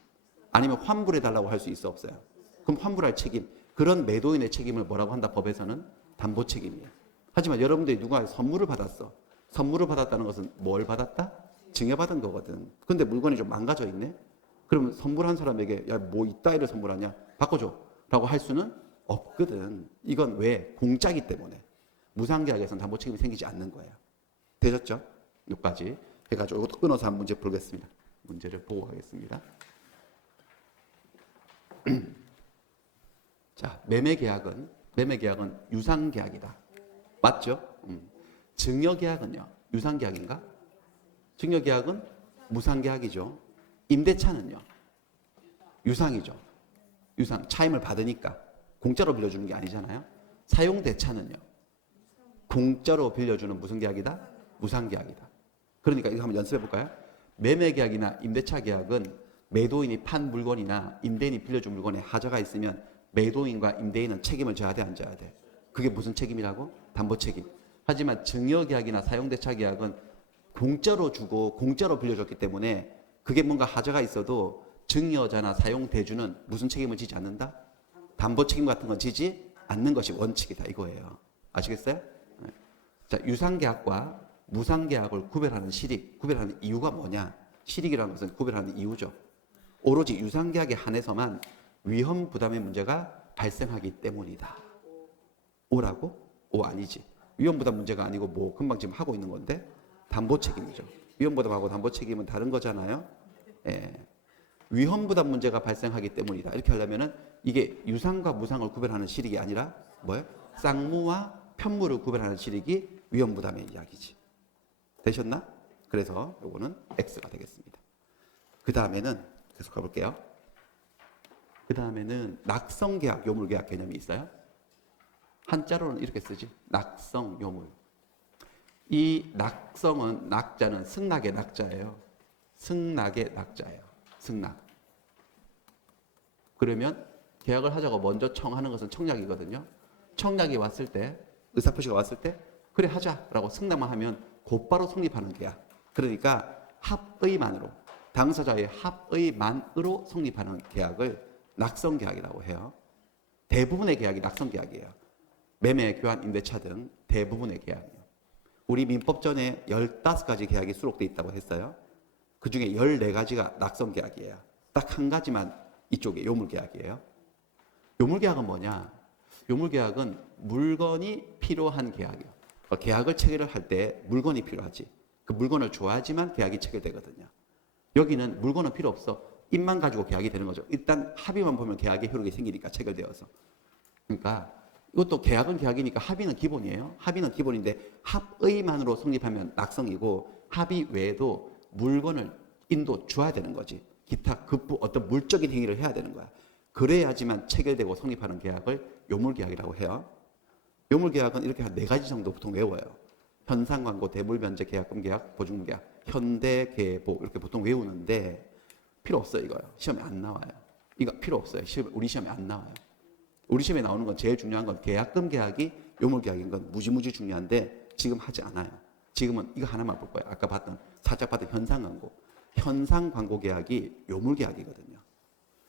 아니면 환불해달라고 할 수 있어 없어요? 그럼 환불할 책임. 그런 매도인의 책임을 뭐라고 한다? 법에서는 담보 책임이에요. 하지만 여러분들이 누가 선물을 받았어. 선물을 받았다는 것은 뭘 받았다? 증여받은 거거든. 근데 물건이 좀 망가져 있네? 그러면 선물한 사람에게 야, 뭐 이따위를 선물하냐? 바꿔줘. 라고 할 수는 없거든. 이건 왜? 공짜기 때문에. 무상계약에서는 담보 책임이 생기지 않는 거예요. 되셨죠? 여기까지 해가지고 이것도 끊어서 한 문제 풀겠습니다. 문제를 보고 가겠습니다. 자, 매매계약은 유상계약이다. 맞죠? 증여계약은요? 유상계약인가? 증여계약은 무상계약이죠. 임대차는요? 유상이죠. 유상, 차임을 받으니까 공짜로 빌려주는 게 아니잖아요. 사용대차는요? 공짜로 빌려주는 무슨 계약이다? 무상계약이다. 그러니까 이거 한번 연습해 볼까요? 매매계약이나 임대차계약은 매도인이 판 물건이나 임대인이 빌려준 물건에 하자가 있으면 매도인과 임대인은 책임을 져야 돼, 안 져야 돼? 그게 무슨 책임이라고? 담보 책임. 하지만 증여계약이나 사용대차계약은 공짜로 주고 공짜로 빌려줬기 때문에 그게 뭔가 하자가 있어도 증여자나 사용대주는 무슨 책임을 지지 않는다? 담보 책임 같은 건 지지 않는 것이 원칙이다 이거예요. 아시겠어요? 자, 유상계약과 무상계약을 구별하는 구별하는 이유가 뭐냐? 실익이라는 것은 구별하는 이유죠. 오로지 유상계약에 한해서만 위험 부담의 문제가 발생하기 때문이다. 오라고? 오 아니지. 위험 부담 문제가 아니고 뭐 금방 지금 하고 있는 건데 담보 책임이죠. 위험 부담하고 담보 책임은 다른 거잖아요. 예. 위험 부담 문제가 발생하기 때문이다. 이렇게 하려면은 이게 유상과 무상을 구별하는 실익이 아니라 뭐예요? 쌍무와 편무를 구별하는 실익이 위험 부담의 이야기지. 되셨나? 그래서 요거는 X가 되겠습니다. 그 다음에는 계속 가볼게요. 그 다음에는 낙성계약, 요물계약 개념이 있어요. 한자로는 이렇게 쓰지. 낙성, 요물. 이 낙성은 낙자는 승낙의 낙자예요. 승낙의 낙자예요. 승낙. 그러면 계약을 하자고 먼저 청하는 것은 청약이거든요. 청약이 왔을 때, 의사표시가 왔을 때 그래 하자라고 승낙만 하면 곧바로 성립하는 계약. 그러니까 합의만으로, 당사자의 합의만으로 성립하는 계약을 낙성계약이라고 해요. 대부분의 계약이 낙성계약이에요. 매매, 교환, 임대차 등 대부분의 계약이요. 우리 민법전에 15가지 계약이 수록되어 있다고 했어요. 그 중에 14가지가 낙성계약이에요. 딱 한 가지만 이쪽에 요물계약이에요. 요물계약은 뭐냐? 요물계약은 물건이 필요한 계약이에요. 계약을 체결할 때 물건이 필요하지. 그 물건을 줘야지만 계약이 체결되거든요. 여기는 물건은 필요 없어. 입만 가지고 계약이 되는 거죠. 일단 합의만 보면 계약의 효력이 생기니까 체결되어서. 그러니까 이것도 계약은 계약이니까 합의는 기본이에요. 합의는 기본인데 합의만으로 성립하면 낙성이고 합의 외에도 물건을 인도 줘야 되는 거지. 기타 급부 어떤 물적인 행위를 해야 되는 거야. 그래야지만 체결되고 성립하는 계약을 요물계약이라고 해요. 요물계약은 이렇게 한 4가지 정도 보통 외워요. 현상광고, 대물변제, 계약금 계약, 보증금 계약, 현대계보 이렇게 보통 외우는데 필요 없어요. 이거요. 시험에 안 나와요. 이거 필요 없어요. 우리 시험에 안 나와요. 우리 시험에 나오는 건 제일 중요한 건 계약금 계약이 요물계약인 건 무지무지 중요한데 지금 하지 않아요. 지금은 이거 하나만 볼 거예요. 아까 살짝 봤던 현상광고. 현상광고 계약이 요물계약이거든요.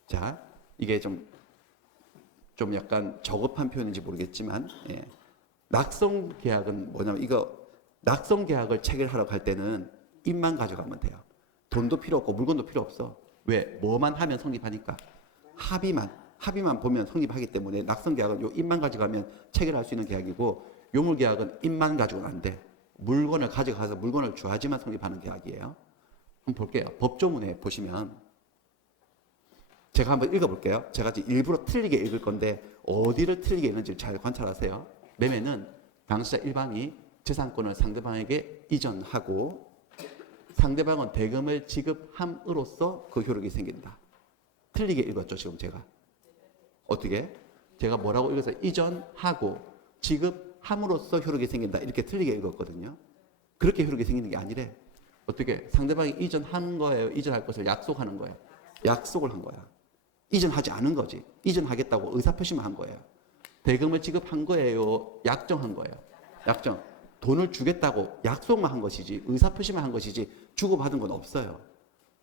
자, 이게 좀 약간 저급한 표현인지 모르겠지만 예. 낙성계약은 뭐냐면 낙성계약을 체결하러 갈 때는 입만 가져가면 돼요. 돈도 필요 없고 물건도 필요 없어. 왜? 뭐만 하면 성립하니까. 합의만 보면 성립하기 때문에 낙성계약은 요 입만 가져가면 체결할 수 있는 계약이고 요물계약은 입만 가지고는 안 돼. 물건을 가져가서 물건을 줘야지만 성립하는 계약이에요. 한번 볼게요. 법조문에 보시면 제가 한번 읽어볼게요. 제가 지금 일부러 틀리게 읽을 건데 어디를 틀리게 읽는지 잘 관찰하세요. 매매는 당사자 일방이 재산권을 상대방에게 이전하고 상대방은 대금을 지급함으로써 그 효력이 생긴다. 틀리게 읽었죠, 지금 제가. 어떻게? 제가 뭐라고 읽어서 이전하고 지급함으로써 효력이 생긴다. 이렇게 틀리게 읽었거든요. 그렇게 효력이 생기는 게 아니래. 어떻게? 상대방이 이전하는 거예요? 이전할 것을 약속하는 거예요? 약속을 한 거야. 이전하지 않은 거지. 이전하겠다고 의사표시만 한 거예요. 대금을 지급한 거예요? 약정한 거예요? 약정. 돈을 주겠다고 약속만 한 것이지 의사표시만 한 것이지 주고받은 건 없어요.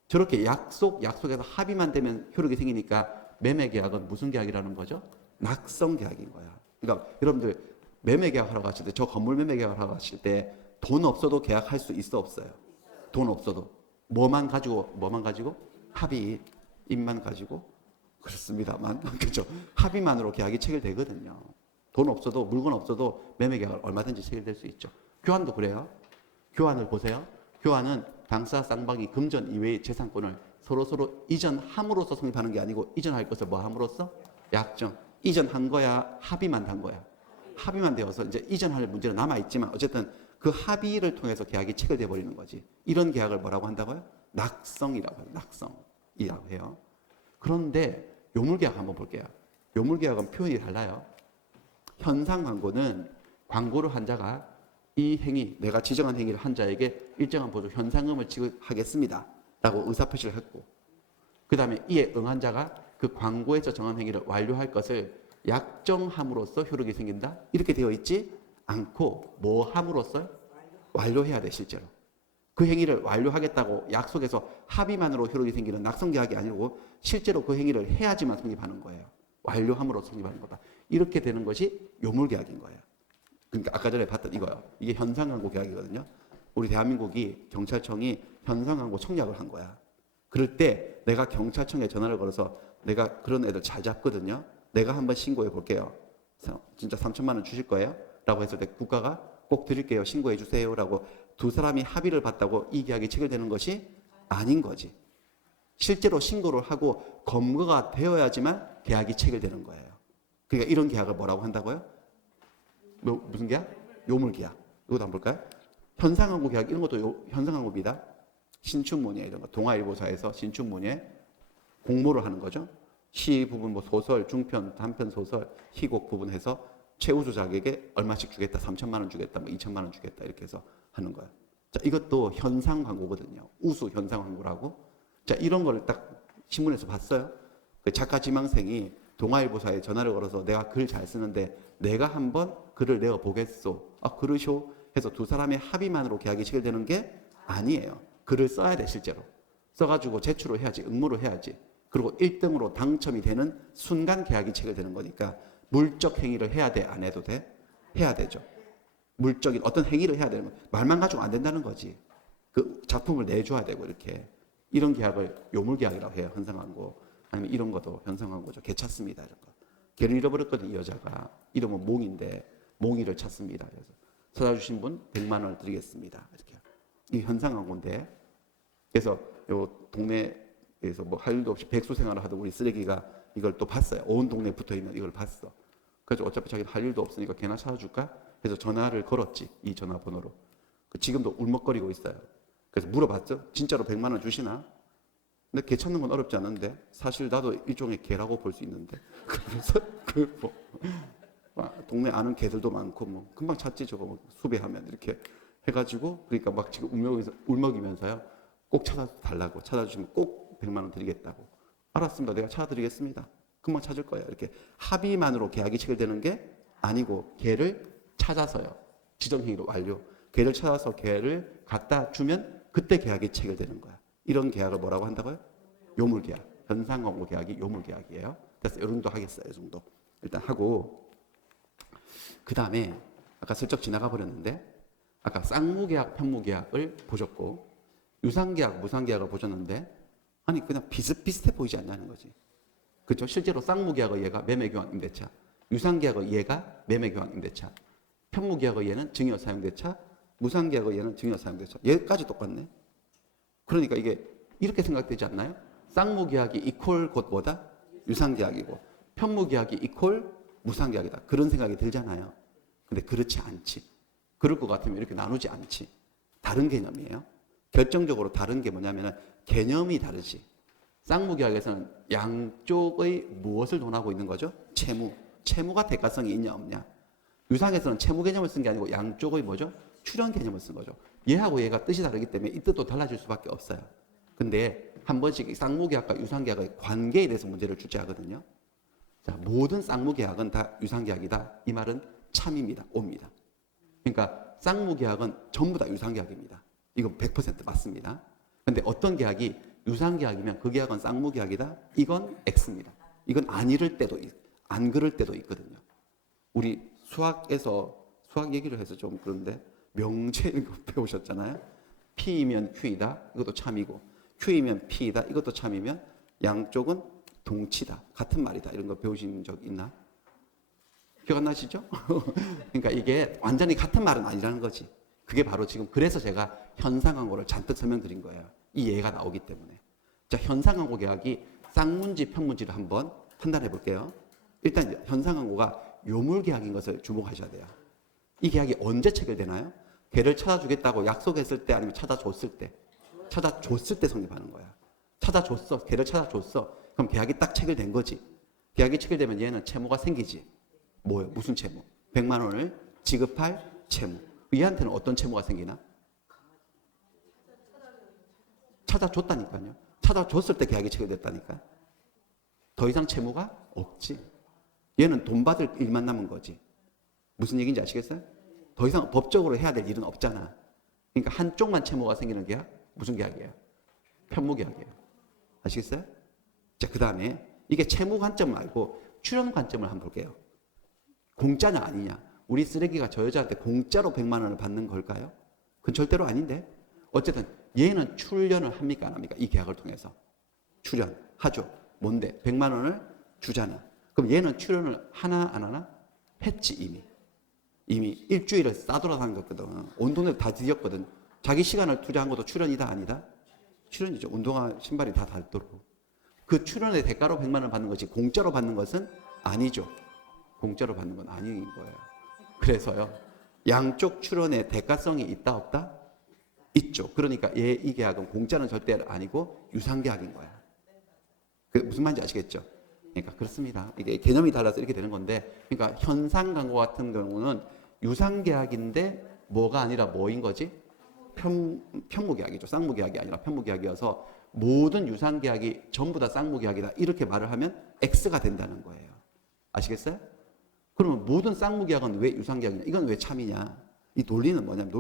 저렇게 약속에서 합의만 되면 효력이 생기니까 매매계약은 무슨 계약이라는 거죠? 낙성계약인 거야. 그러니까 여러분들 매매계약 하러 가실 때, 저 건물 매매계약 하러 가실 때 돈 없어도 계약할 수 있어 없어요? 돈 없어도. 뭐만 가지고? 합의인만 가지고? 그렇습니다만. 그렇죠. 합의만으로 계약이 체결되거든요. 돈 없어도, 물건 없어도 매매계약을 얼마든지 체결될 수 있죠. 교환도 그래요. 교환을 보세요. 교환은 당사 쌍방이 금전 이외의 재산권을 서로 이전함으로써 성립하는 게 아니고 이전할 것을 뭐 함으로써? 약정. 이전한 거야? 합의만 한 거야? 합의만 되어서 이제 이전할 문제는 남아있지만 어쨌든 그 합의를 통해서 계약이 체결돼 버리는 거지. 이런 계약을 뭐라고 한다고요? 낙성이라고 해요. 낙성이라고 해요. 그런데 요물계약 한번 볼게요. 요물계약은 표현이 달라요. 현상광고는 광고를 한 자가 이 행위, 내가 지정한 행위를 한 자에게 일정한 보조 현상금을 지급하겠습니다 라고 의사표시를 했고, 그 다음에 이에 응한 자가 그 광고에서 정한 행위를 완료할 것을 약정함으로써 효력이 생긴다 이렇게 되어 있지 않고 뭐 함으로써? 완료해야 돼. 실제로 그 행위를 완료하겠다고 약속해서 합의만으로 효력이 생기는 낙성계약이 아니고 실제로 그 행위를 해야지만 성립하는 거예요. 완료함으로 성립하는 거다. 이렇게 되는 것이 요물계약인 거예요. 그러니까 아까 전에 봤던 이거요. 이게 현상광고 계약이거든요. 우리 대한민국이 경찰청이 현상광고 청약을 한 거야. 그럴 때 내가 경찰청에 전화를 걸어서 내가 그런 애들 잘 잡거든요. 내가 한번 신고해 볼게요. 진짜 3천만 원 주실 거예요? 라고 했을 때 국가가 꼭 드릴게요. 신고해 주세요. 라고 두 사람이 합의를 봤다고 이 계약이 체결되는 것이 아닌 거지. 실제로 신고를 하고 검거가 되어야지만 계약이 체결되는 거예요. 그러니까 이런 계약을 뭐라고 한다고요? 무슨 계약? 요물계약. 이것도 한번 볼까요? 현상광고 계약 이런 것도 현상광고입니다. 신춘문예 이런 거 동아일보사에서 신춘문예 공모를 하는 거죠. 시 부분 뭐 소설, 중편, 단편 소설, 희곡 부분 해서 최우수작에게 얼마씩 주겠다, 3천만 원 주겠다, 뭐 2천만 원 주겠다 이렇게 해서 하는 거예요. 자, 이것도 현상 광고거든요. 우수 현상 광고라고. 자, 이런 걸 딱 신문에서 봤어요. 그 작가 지망생이 동아일보사에 전화를 걸어서 내가 글 잘 쓰는데 내가 한번 글을 내어 보겠소. 아, 그러쇼? 해서 두 사람의 합의만으로 계약이 체결되는 게 아니에요. 글을 써야 돼, 실제로. 써가지고 제출을 해야지, 응모를 해야지. 그리고 1등으로 당첨이 되는 순간 계약이 체결되는 거니까 물적 행위를 해야 돼, 안 해도 돼? 해야 되죠. 물적인 어떤 행위를 해야 되는 거. 말만 가지고 안 된다는 거지. 그 작품을 내줘야 되고 이렇게. 이런 계약을 요물계약이라고 해요. 현상광고. 아니면 이런 것도 현상광고죠. 개 찾습니다. 이런 거. 개를 잃어버렸거든, 이 여자가. 이름은 몽인데 몽이를 찾습니다. 그래서 찾아주신 분 100만 원을 드리겠습니다. 이렇게. 이 현상광고인데 그래서 요 동네에서 뭐 할 일도 없이 백수 생활을 하던 우리 쓰레기가 이걸 또 봤어요. 온 동네에 붙어 있는 이걸 봤어. 그래서 어차피 자기는 할 일도 없으니까 걔나 찾아줄까? 그래서 전화를 걸었지. 이 전화번호로. 지금도 울먹거리고 있어요. 그래서 물어봤죠. 진짜로 100만 원 주시나? 근데 개 찾는 건 어렵지 않은데 사실 나도 일종의 개라고 볼 수 있는데 그래서 동네 아는 개들도 많고 뭐 금방 찾지 저거 뭐 수배하면 이렇게 해가지고 그러니까 막 지금 울먹이면서요. 꼭 찾아달라고 찾아주시면 꼭 100만 원 드리겠다고. 알았습니다. 내가 찾아드리겠습니다. 금방 찾을 거예요. 이렇게 합의만으로 계약이 체결되는 게 아니고 개를 찾아서요. 지정행위로 완료. 개를 찾아서 개를 갖다 주면 그때 계약이 체결되는 거야. 이런 계약을 뭐라고 한다고요? 요물계약. 현상광고 계약이 요물계약이에요. 그래서 이 정도 하겠어요. 이 정도. 일단 하고 그 다음에 아까 슬쩍 지나가 버렸는데 아까 쌍무계약, 편무계약을 보셨고 유상계약, 무상계약을 보셨는데 아니 그냥 비슷비슷해 보이지 않냐는 거지. 그렇죠? 실제로 쌍무계약의 얘가 매매교환 임대차, 유상계약의 얘가 매매교환 임대차, 편무계약의 얘는 증여사용대차, 무상계약의 얘는 증여사용대차. 얘까지 똑같네. 그러니까 이게 이렇게 생각되지 않나요? 쌍무계약이 이퀄 곧 뭐다? 유상계약이고 편무계약이 이퀄 무상계약이다. 그런 생각이 들잖아요. 근데 그렇지 않지. 그럴 것 같으면 이렇게 나누지 않지. 다른 개념이에요. 결정적으로 다른 게 뭐냐면 개념이 다르지. 쌍무계약에서는 양쪽의 무엇을 논하고 있는 거죠? 채무. 채무가 대가성이 있냐 없냐. 유상에서는 채무 개념을 쓴 게 아니고 양쪽의 뭐죠? 출연 개념을 쓴 거죠. 얘하고 얘가 뜻이 다르기 때문에 이 뜻도 달라질 수밖에 없어요. 근데 한 번씩 쌍무계약과 유상계약의 관계에 대해서 문제를 출제하거든요. 자, 모든 쌍무계약은 다 유상계약이다. 이 말은 참입니다. 옵니다. 그러니까 쌍무계약은 전부 다 유상계약입니다. 이건 100% 맞습니다. 근데 어떤 계약이 유상계약이면 그 계약은 쌍무계약이다. 이건 X입니다. 이건 안 이럴 때도 안 그럴 때도 있거든요. 우리 수학에서 수학 얘기를 해서 좀 그런데 명제 이런 거 배우셨잖아요. P이면 Q이다. 이것도 참이고 Q이면 P이다. 이것도 참이면 양쪽은 동치다. 같은 말이다. 이런 거 배우신 적 있나? 기억 안 나시죠? 그러니까 이게 완전히 같은 말은 아니라는 거지. 그게 바로 지금 그래서 제가 현상항고를 잔뜩 설명드린 거예요. 이 예가 나오기 때문에. 자, 현상항고 계약이 쌍문지, 편문지를 한번 판단해 볼게요. 일단 현상항고가 요물계약인 것을 주목하셔야 돼요. 이 계약이 언제 체결되나요? 걔를 찾아주겠다고 약속했을 때 아니면 찾아줬을 때? 찾아줬을 때 성립하는 거야. 찾아줬어. 걔를 찾아줬어. 그럼 계약이 딱 체결된 거지. 계약이 체결되면 얘는 채무가 생기지. 뭐요? 무슨 채무? 100만 원을 지급할 채무. 얘한테는 어떤 채무가 생기나? 찾아줬다니까요. 찾아줬을 때 계약이 체결됐다니까. 더 이상 채무가 없지. 얘는 돈 받을 일만 남은 거지. 무슨 얘기인지 아시겠어요? 더 이상 법적으로 해야 될 일은 없잖아. 그러니까 한쪽만 채무가 생기는 계약? 무슨 계약이에요? 편무계약이에요. 아시겠어요? 자, 그 다음에 이게 채무 관점 말고 출연 관점을 한번 볼게요. 공짜냐 아니냐. 우리 쓰레기가 저 여자한테 공짜로 100만 원을 받는 걸까요? 그건 절대로 아닌데. 어쨌든 얘는 출연을 합니까 안 합니까? 이 계약을 통해서. 출연하죠. 뭔데? 100만 원을 주잖아. 그럼 얘는 출연을 하나 안 하나? 했지 이미. 이미 일주일을 싸돌아다녔거든. 온 돈을 다 들였거든. 자기 시간을 투자한 것도 출연이다 아니다? 출연이죠. 운동화 신발이 다 닳도록. 그 출연의 대가로 100만 원 받는 것이 공짜로 받는 것은 아니죠. 공짜로 받는 건 아닌 거예요. 그래서요. 양쪽 출연의 대가성이 있다 없다? 있죠. 그러니까 이 계약은 공짜는 절대 아니고 유상계약인 거야. 그 무슨 말인지 아시겠죠? 그러니까 그렇습니다. 이게 개념이 달라서 이렇게 되는 건데, 그러니까 현상광고 같은 경우는 유상계약인데 뭐가 아니라 뭐인 거지? 편무계약이죠. 쌍무계약이 아니라 편무계약이어서 모든 유상계약이 전부 다 쌍무계약이다. 이렇게 말을 하면 X가 된다는 거예요. 아시겠어요? 그러면 모든 쌍무계약은 왜 유상계약이냐? 이건 왜 참이냐? 이 논리는 뭐냐면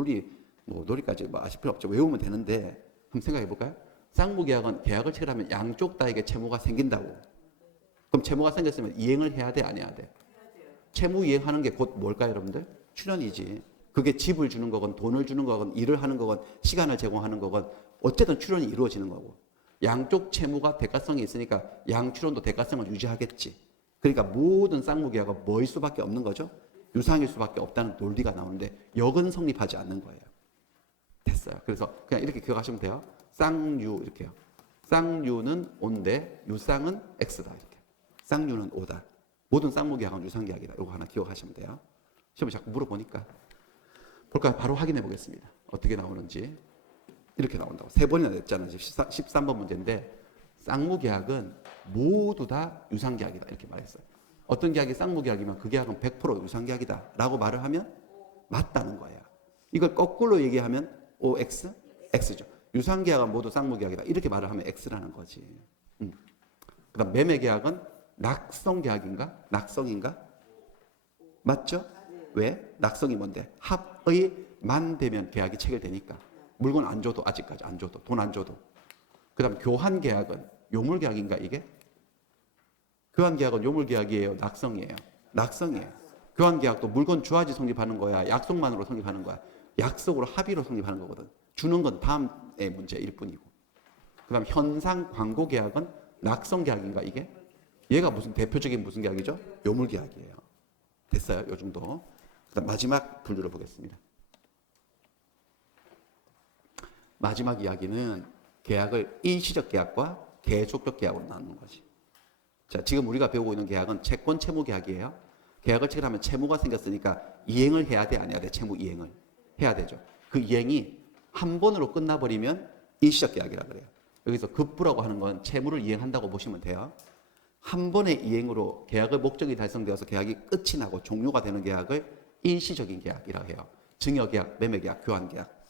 논리까지 아실 필요 없죠. 외우면 되는데 한번 생각해 볼까요? 쌍무계약은 계약을 체결하면 양쪽 다에게 채무가 생긴다고. 그럼 채무가 생겼으면 이행을 해야 돼, 안 해야 돼? 채무 이행하는 게 곧 뭘까요, 여러분들? 출연이지. 그게 집을 주는 거건 돈을 주는 거건 일을 하는 거건 시간을 제공하는 거건 어쨌든 출연이 이루어지는 거고. 양쪽 채무가 대가성이 있으니까 양출연도 대가성을 유지하겠지. 그러니까 모든 쌍무계약은 뭐일 수밖에 없는 거죠? 유상일 수밖에 없다는 논리가 나오는데 역은 성립하지 않는 거예요. 됐어요. 그래서 그냥 이렇게 기억하시면 돼요. 쌍유 이렇게요. 쌍유는 O인데 유상은 X다 이렇게. 쌍유는 O다. 모든 쌍무계약은 유상계약이다. 이거 하나 기억하시면 돼요. 시험에 자꾸 물어보니까 볼까요? 바로 확인해 보겠습니다. 어떻게 나오는지. 이렇게 나온다고. 3번이나 냈잖아요. 13번 문제인데 쌍무계약은 모두 다 유상계약이다. 이렇게 말했어요. 어떤 계약이 쌍무계약이면 그 계약은 100% 유상계약이다. 라고 말을 하면 맞다는 거예요. 이걸 거꾸로 얘기하면 OX? X죠. 유상계약은 모두 쌍무계약이다. 이렇게 말을 하면 X라는 거지. 그 다음 매매계약은 낙성계약인가? 낙성인가? 맞죠? 왜? 낙성이 뭔데? 합의만 되면 계약이 체결되니까. 물건 안 줘도 아직까지 안 줘도 돈 안 줘도. 그 다음 교환계약은 요물계약인가 이게? 교환계약은 요물계약이에요? 낙성이에요? 낙성이에요. 교환계약도 물건 줘야지 성립하는 거야? 약속만으로 성립하는 거야? 약속으로 합의로 성립하는 거거든. 주는 건 다음의 문제일 뿐이고. 그 다음 현상 광고계약은 낙성계약인가 이게? 얘가 무슨 대표적인 무슨 계약이죠? 요물계약이에요. 됐어요? 요 정도. 그 다음 마지막 분류를 보겠습니다. 마지막 이야기는 계약을 일시적 계약과 계속적 계약으로 나누는 거지. 자, 지금 우리가 배우고 있는 계약은 채권 채무 계약이에요. 계약을 체결하면 채무가 생겼으니까 이행을 해야 돼, 안 해야 돼? 채무 이행을 해야 되죠. 그 이행이 한 번으로 끝나버리면 일시적 계약이라 그래요. 여기서 급부라고 하는 건 채무를 이행한다고 보시면 돼요. 한 번의 이행으로 계약의 목적이 달성되어서 계약이 끝이 나고 종료가 되는 계약을 일시적인 계약이라고 해요. 증여계약, 매매계약, 교환계약.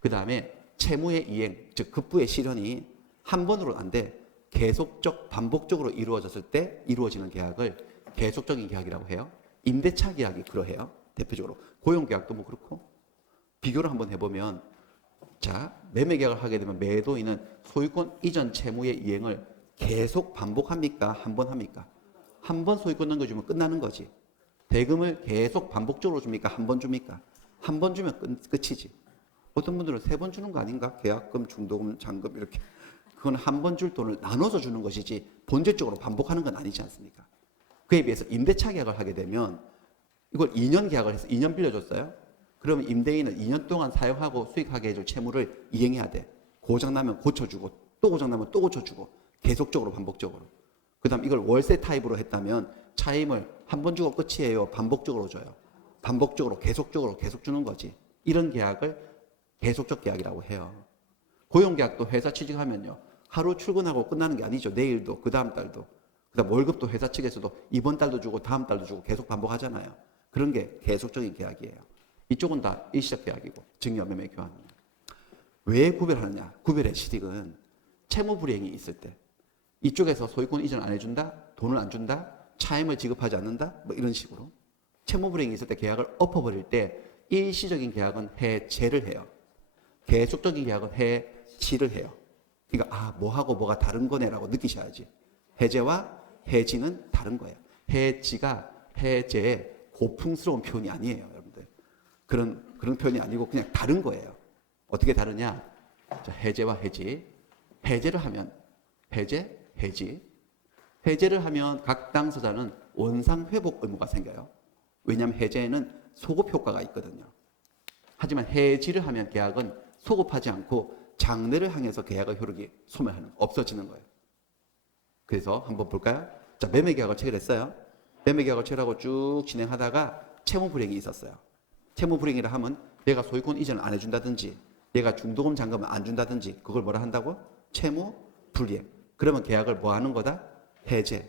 그 다음에 채무의 이행, 즉 급부의 실현이 한 번으로 안 돼. 계속적, 반복적으로 이루어졌을 때 이루어지는 계약을 계속적인 계약이라고 해요. 임대차 계약이 그러해요. 대표적으로. 고용계약도 뭐 그렇고. 비교를 한번 해보면, 자, 매매계약을 하게 되면 매도인은 소유권 이전 채무의 이행을 계속 반복합니까? 한 번 합니까? 한 번 소유권 넘겨주면 끝나는 거지. 대금을 계속 반복적으로 줍니까? 한 번 줍니까? 한 번 주면 끝이지. 어떤 분들은 3번 주는 거 아닌가? 계약금, 중도금, 잔금 이렇게. 그건 한 번 줄 돈을 나눠서 주는 것이지 본질적으로 반복하는 건 아니지 않습니까? 그에 비해서 임대차 계약을 하게 되면 이걸 2년 계약을 해서 2년 빌려줬어요. 그러면 임대인은 2년 동안 사용하고 수익하게 해줄 채무를 이행해야 돼. 고장나면 고쳐주고 또 고장나면 또 고쳐주고 계속적으로 반복적으로. 그 다음 이걸 월세 타입으로 했다면 차임을 한 번 주고 끝이에요? 반복적으로 줘요? 반복적으로 계속적으로 계속 주는 거지. 이런 계약을 계속적 계약이라고 해요. 고용계약도 회사 취직하면요. 하루 출근하고 끝나는 게 아니죠. 내일도 그 다음 달도. 그다음 월급도 회사 측에서도 이번 달도 주고 다음 달도 주고 계속 반복하잖아요. 그런 게 계속적인 계약이에요. 이쪽은 다 일시적 계약이고 증여, 매매, 교환. 왜 구별하느냐? 구별의 실익은 채무 불이행이 있을 때 이쪽에서 소유권 이전 안 해준다? 돈을 안 준다? 차임을 지급하지 않는다? 뭐 이런 식으로. 채무 불이행이 있을 때 계약을 엎어버릴 때 일시적인 계약은 해제를 해요. 계속적인 계약은 해지를 해요. 그러니까 뭐하고 뭐가 다른 거네라고 느끼셔야지. 해제와 해지는 다른 거예요. 해지가 해제의 고풍스러운 표현이 아니에요, 여러분들. 그런 표현이 아니고 그냥 다른 거예요. 어떻게 다르냐? 자, 해제와 해지. 해제를 하면 해제, 해지. 해제를 하면 각 당사자는 원상 회복 의무가 생겨요. 왜냐하면 해제에는 소급 효과가 있거든요. 하지만 해지를 하면 계약은 소급하지 않고 장래를 향해서 계약의 효력이 소멸하는, 없어지는 거예요. 그래서 한번 볼까요? 자, 매매계약을 체결했어요. 매매계약을 체결하고 쭉 진행하다가 채무불이행이 있었어요. 채무불이행이라 하면 얘가 소유권 이전을 안 해준다든지 얘가 중도금 잔금을 안 준다든지 그걸 뭐라 한다고? 채무불이행. 그러면 계약을 뭐 하는 거다? 해제.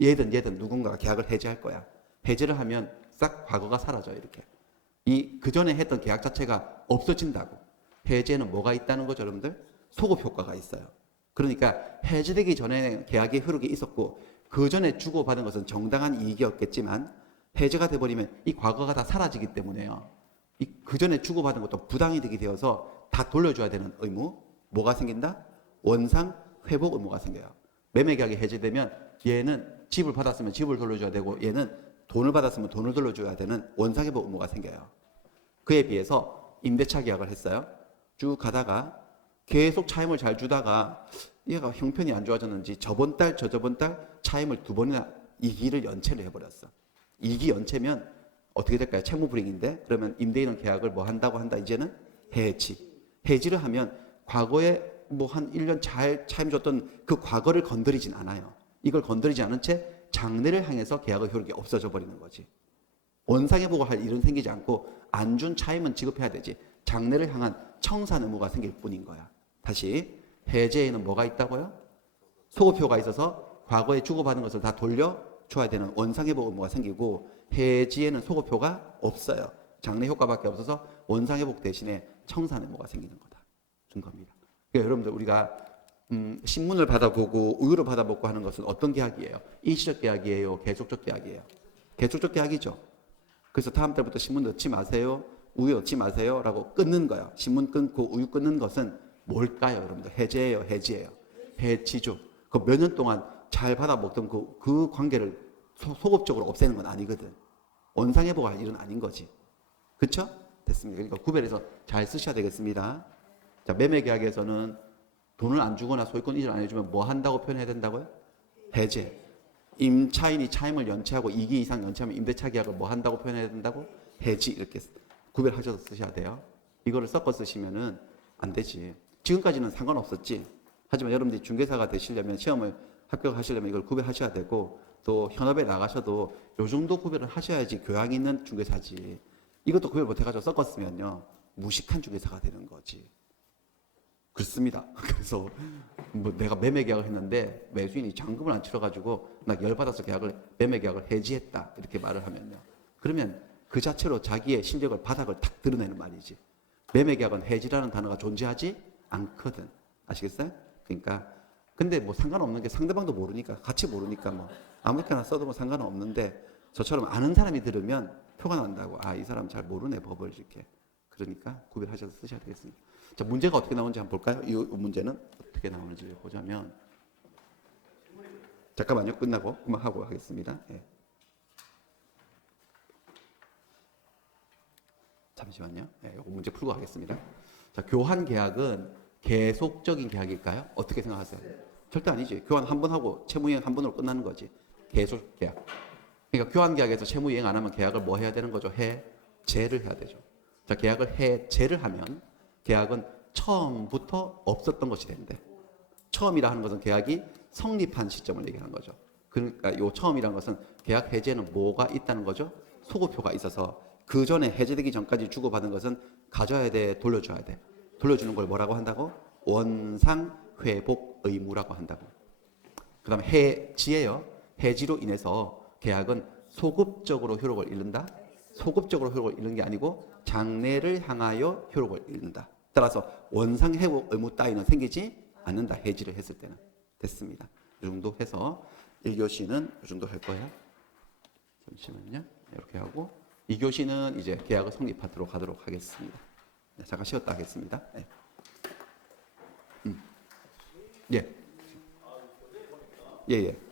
얘든 누군가가 계약을 해제할 거야. 해제를 하면 싹 과거가 사라져요. 이렇게. 그 전에 했던 계약 자체가 없어진다고. 해제는 뭐가 있다는 거죠, 여러분들? 소급 효과가 있어요. 그러니까 해제되기 전에 계약의 효력이 있었고 그 전에 주고받은 것은 정당한 이익이었겠지만 해제가 돼버리면 이 과거가 다 사라지기 때문에요. 그 전에 주고받은 것도 부당이득이 되어서 다 돌려줘야 되는 의무. 뭐가 생긴다? 원상 회복 의무가 생겨요. 매매계약이 해제되면 얘는 집을 받았으면 집을 돌려줘야 되고 얘는 돈을 받았으면 돈을 돌려줘야 되는 원상회복 의무가 생겨요. 그에 비해서 임대차 계약을 했어요. 쭉 가다가 계속 차임을 잘 주다가 얘가 형편이 안 좋아졌는지 저번 달, 저저번 달 차임을 2번이나 2기를 연체를 해버렸어. 2기 연체면 어떻게 될까요? 채무불이행인데 그러면 임대인은 계약을 뭐 한다고 한다? 이제는 해지. 해지를 하면 과거에 뭐 한 1년 잘 차임 줬던 그 과거를 건드리진 않아요. 이걸 건드리지 않은 채 장래를 향해서 계약의 효력이 없어져 버리는 거지. 원상회복을 할 일은 생기지 않고 안 준 차임은 지급해야 되지. 장래를 향한 청산 의무가 생길 뿐인 거야. 다시 해제에는 뭐가 있다고요? 소급효가 있어서 과거에 주고받은 것을 다 돌려줘야 되는 원상회복 의무가 생기고 해지에는 소급효가 없어요. 장래 효과밖에 없어서 원상회복 대신에 청산 의무가 생기는 거다. 준 겁니다. 그러니까 여러분들 우리가 신문을 받아보고 우유를 받아먹고 하는 것은 어떤 계약이에요? 일시적 계약이에요? 계속적 계약이에요? 계속적 계약이죠. 그래서 다음 달부터 신문 넣지 마세요. 우유 넣지 마세요. 라고 끊는 거예요. 신문 끊고 우유 끊는 것은 뭘까요? 여러분들 해제예요? 해지예요? 해지죠. 그 몇 년 동안 잘 받아먹던 그 관계를 소급적으로 없애는 건 아니거든. 원상회복할 일은 아닌 거지. 그렇죠? 됐습니다. 그러니까 구별해서 잘 쓰셔야 되겠습니다. 자, 매매계약에서는 돈을 안 주거나 소유권 이전 안 해주면 뭐 한다고 표현해야 된다고요? 해제. 임차인이 차임을 연체하고 2기 이상 연체하면 임대차 계약을 뭐 한다고 표현해야 된다고? 해지. 이렇게 구별하셔서 쓰셔야 돼요. 이거를 섞어 쓰시면은 안 되지. 지금까지는 상관없었지. 하지만 여러분들이 중개사가 되시려면 시험을 합격하시려면 이걸 구별하셔야 되고 또 현업에 나가셔도 요 정도 구별을 하셔야지 교양 있는 중개사지. 이것도 구별 못해가지고 섞었으면요 무식한 중개사가 되는 거지. 그렇습니다. 그래서 뭐 내가 매매 계약을 했는데 매수인이 잔금을 안 치러가지고 나 열받아서 매매 계약을 해지했다 이렇게 말을 하면요. 그러면 그 자체로 자기의 실력을 바닥을 탁 드러내는 말이지. 매매 계약은 해지라는 단어가 존재하지 않거든. 아시겠어요? 그러니까 근데 뭐 상관없는 게 상대방도 모르니까 같이 모르니까 뭐 아무렇게나 써도 뭐 상관은 없는데 저처럼 아는 사람이 들으면 표가 난다고. 아, 이 사람 잘 모르네 법을 이렇게. 그러니까 구별하셔서 쓰셔야 되겠습니다. 자, 문제가 어떻게 나오는지 한번 볼까요? 이 문제는 어떻게 나오는지 보자면 잠깐만요. 끝나고 그만 하고 하겠습니다. 예. 잠시만요. 예, 이거 문제 풀고 하겠습니다. 자, 교환 계약은 계속적인 계약일까요? 어떻게 생각하세요? 절대 아니지. 교환 한 번 하고 채무이행 한 번으로 끝나는 거지. 계속 계약. 그러니까 교환 계약에서 채무이행 안 하면 계약을 뭐 해야 되는 거죠? 해제를 해야 되죠. 자, 계약을 해제를 하면 계약은 처음부터 없었던 것이 된대. 처음이라 하는 것은 계약이 성립한 시점을 얘기하는 거죠. 그러니까 요 처음이라는 것은 계약 해제는 뭐가 있다는 거죠? 소급표가 있어서 그 전에 해제되기 전까지 주고받은 것은 가져야 돼, 돌려줘야 돼. 돌려주는 걸 뭐라고 한다고? 원상 회복 의무라고 한다고. 그다음에 해지예요. 해지로 인해서 계약은 소급적으로 효력을 잃는다. 소급적으로 효력을 잃는 게 아니고 장래를 향하여 효력을 잃는다. 따라서 원상 회복 의무 따위는 생기지 않는다. 해지를 했을 때는. 됐습니다. 이 정도 해서 1교시는 이 정도 할 거예요. 잠시만요. 이렇게 하고 2교시는 이제 계약을 성립하도록 하도록 하겠습니다. 네, 잠깐 쉬었다 하겠습니다. 네. 예. 예, 예.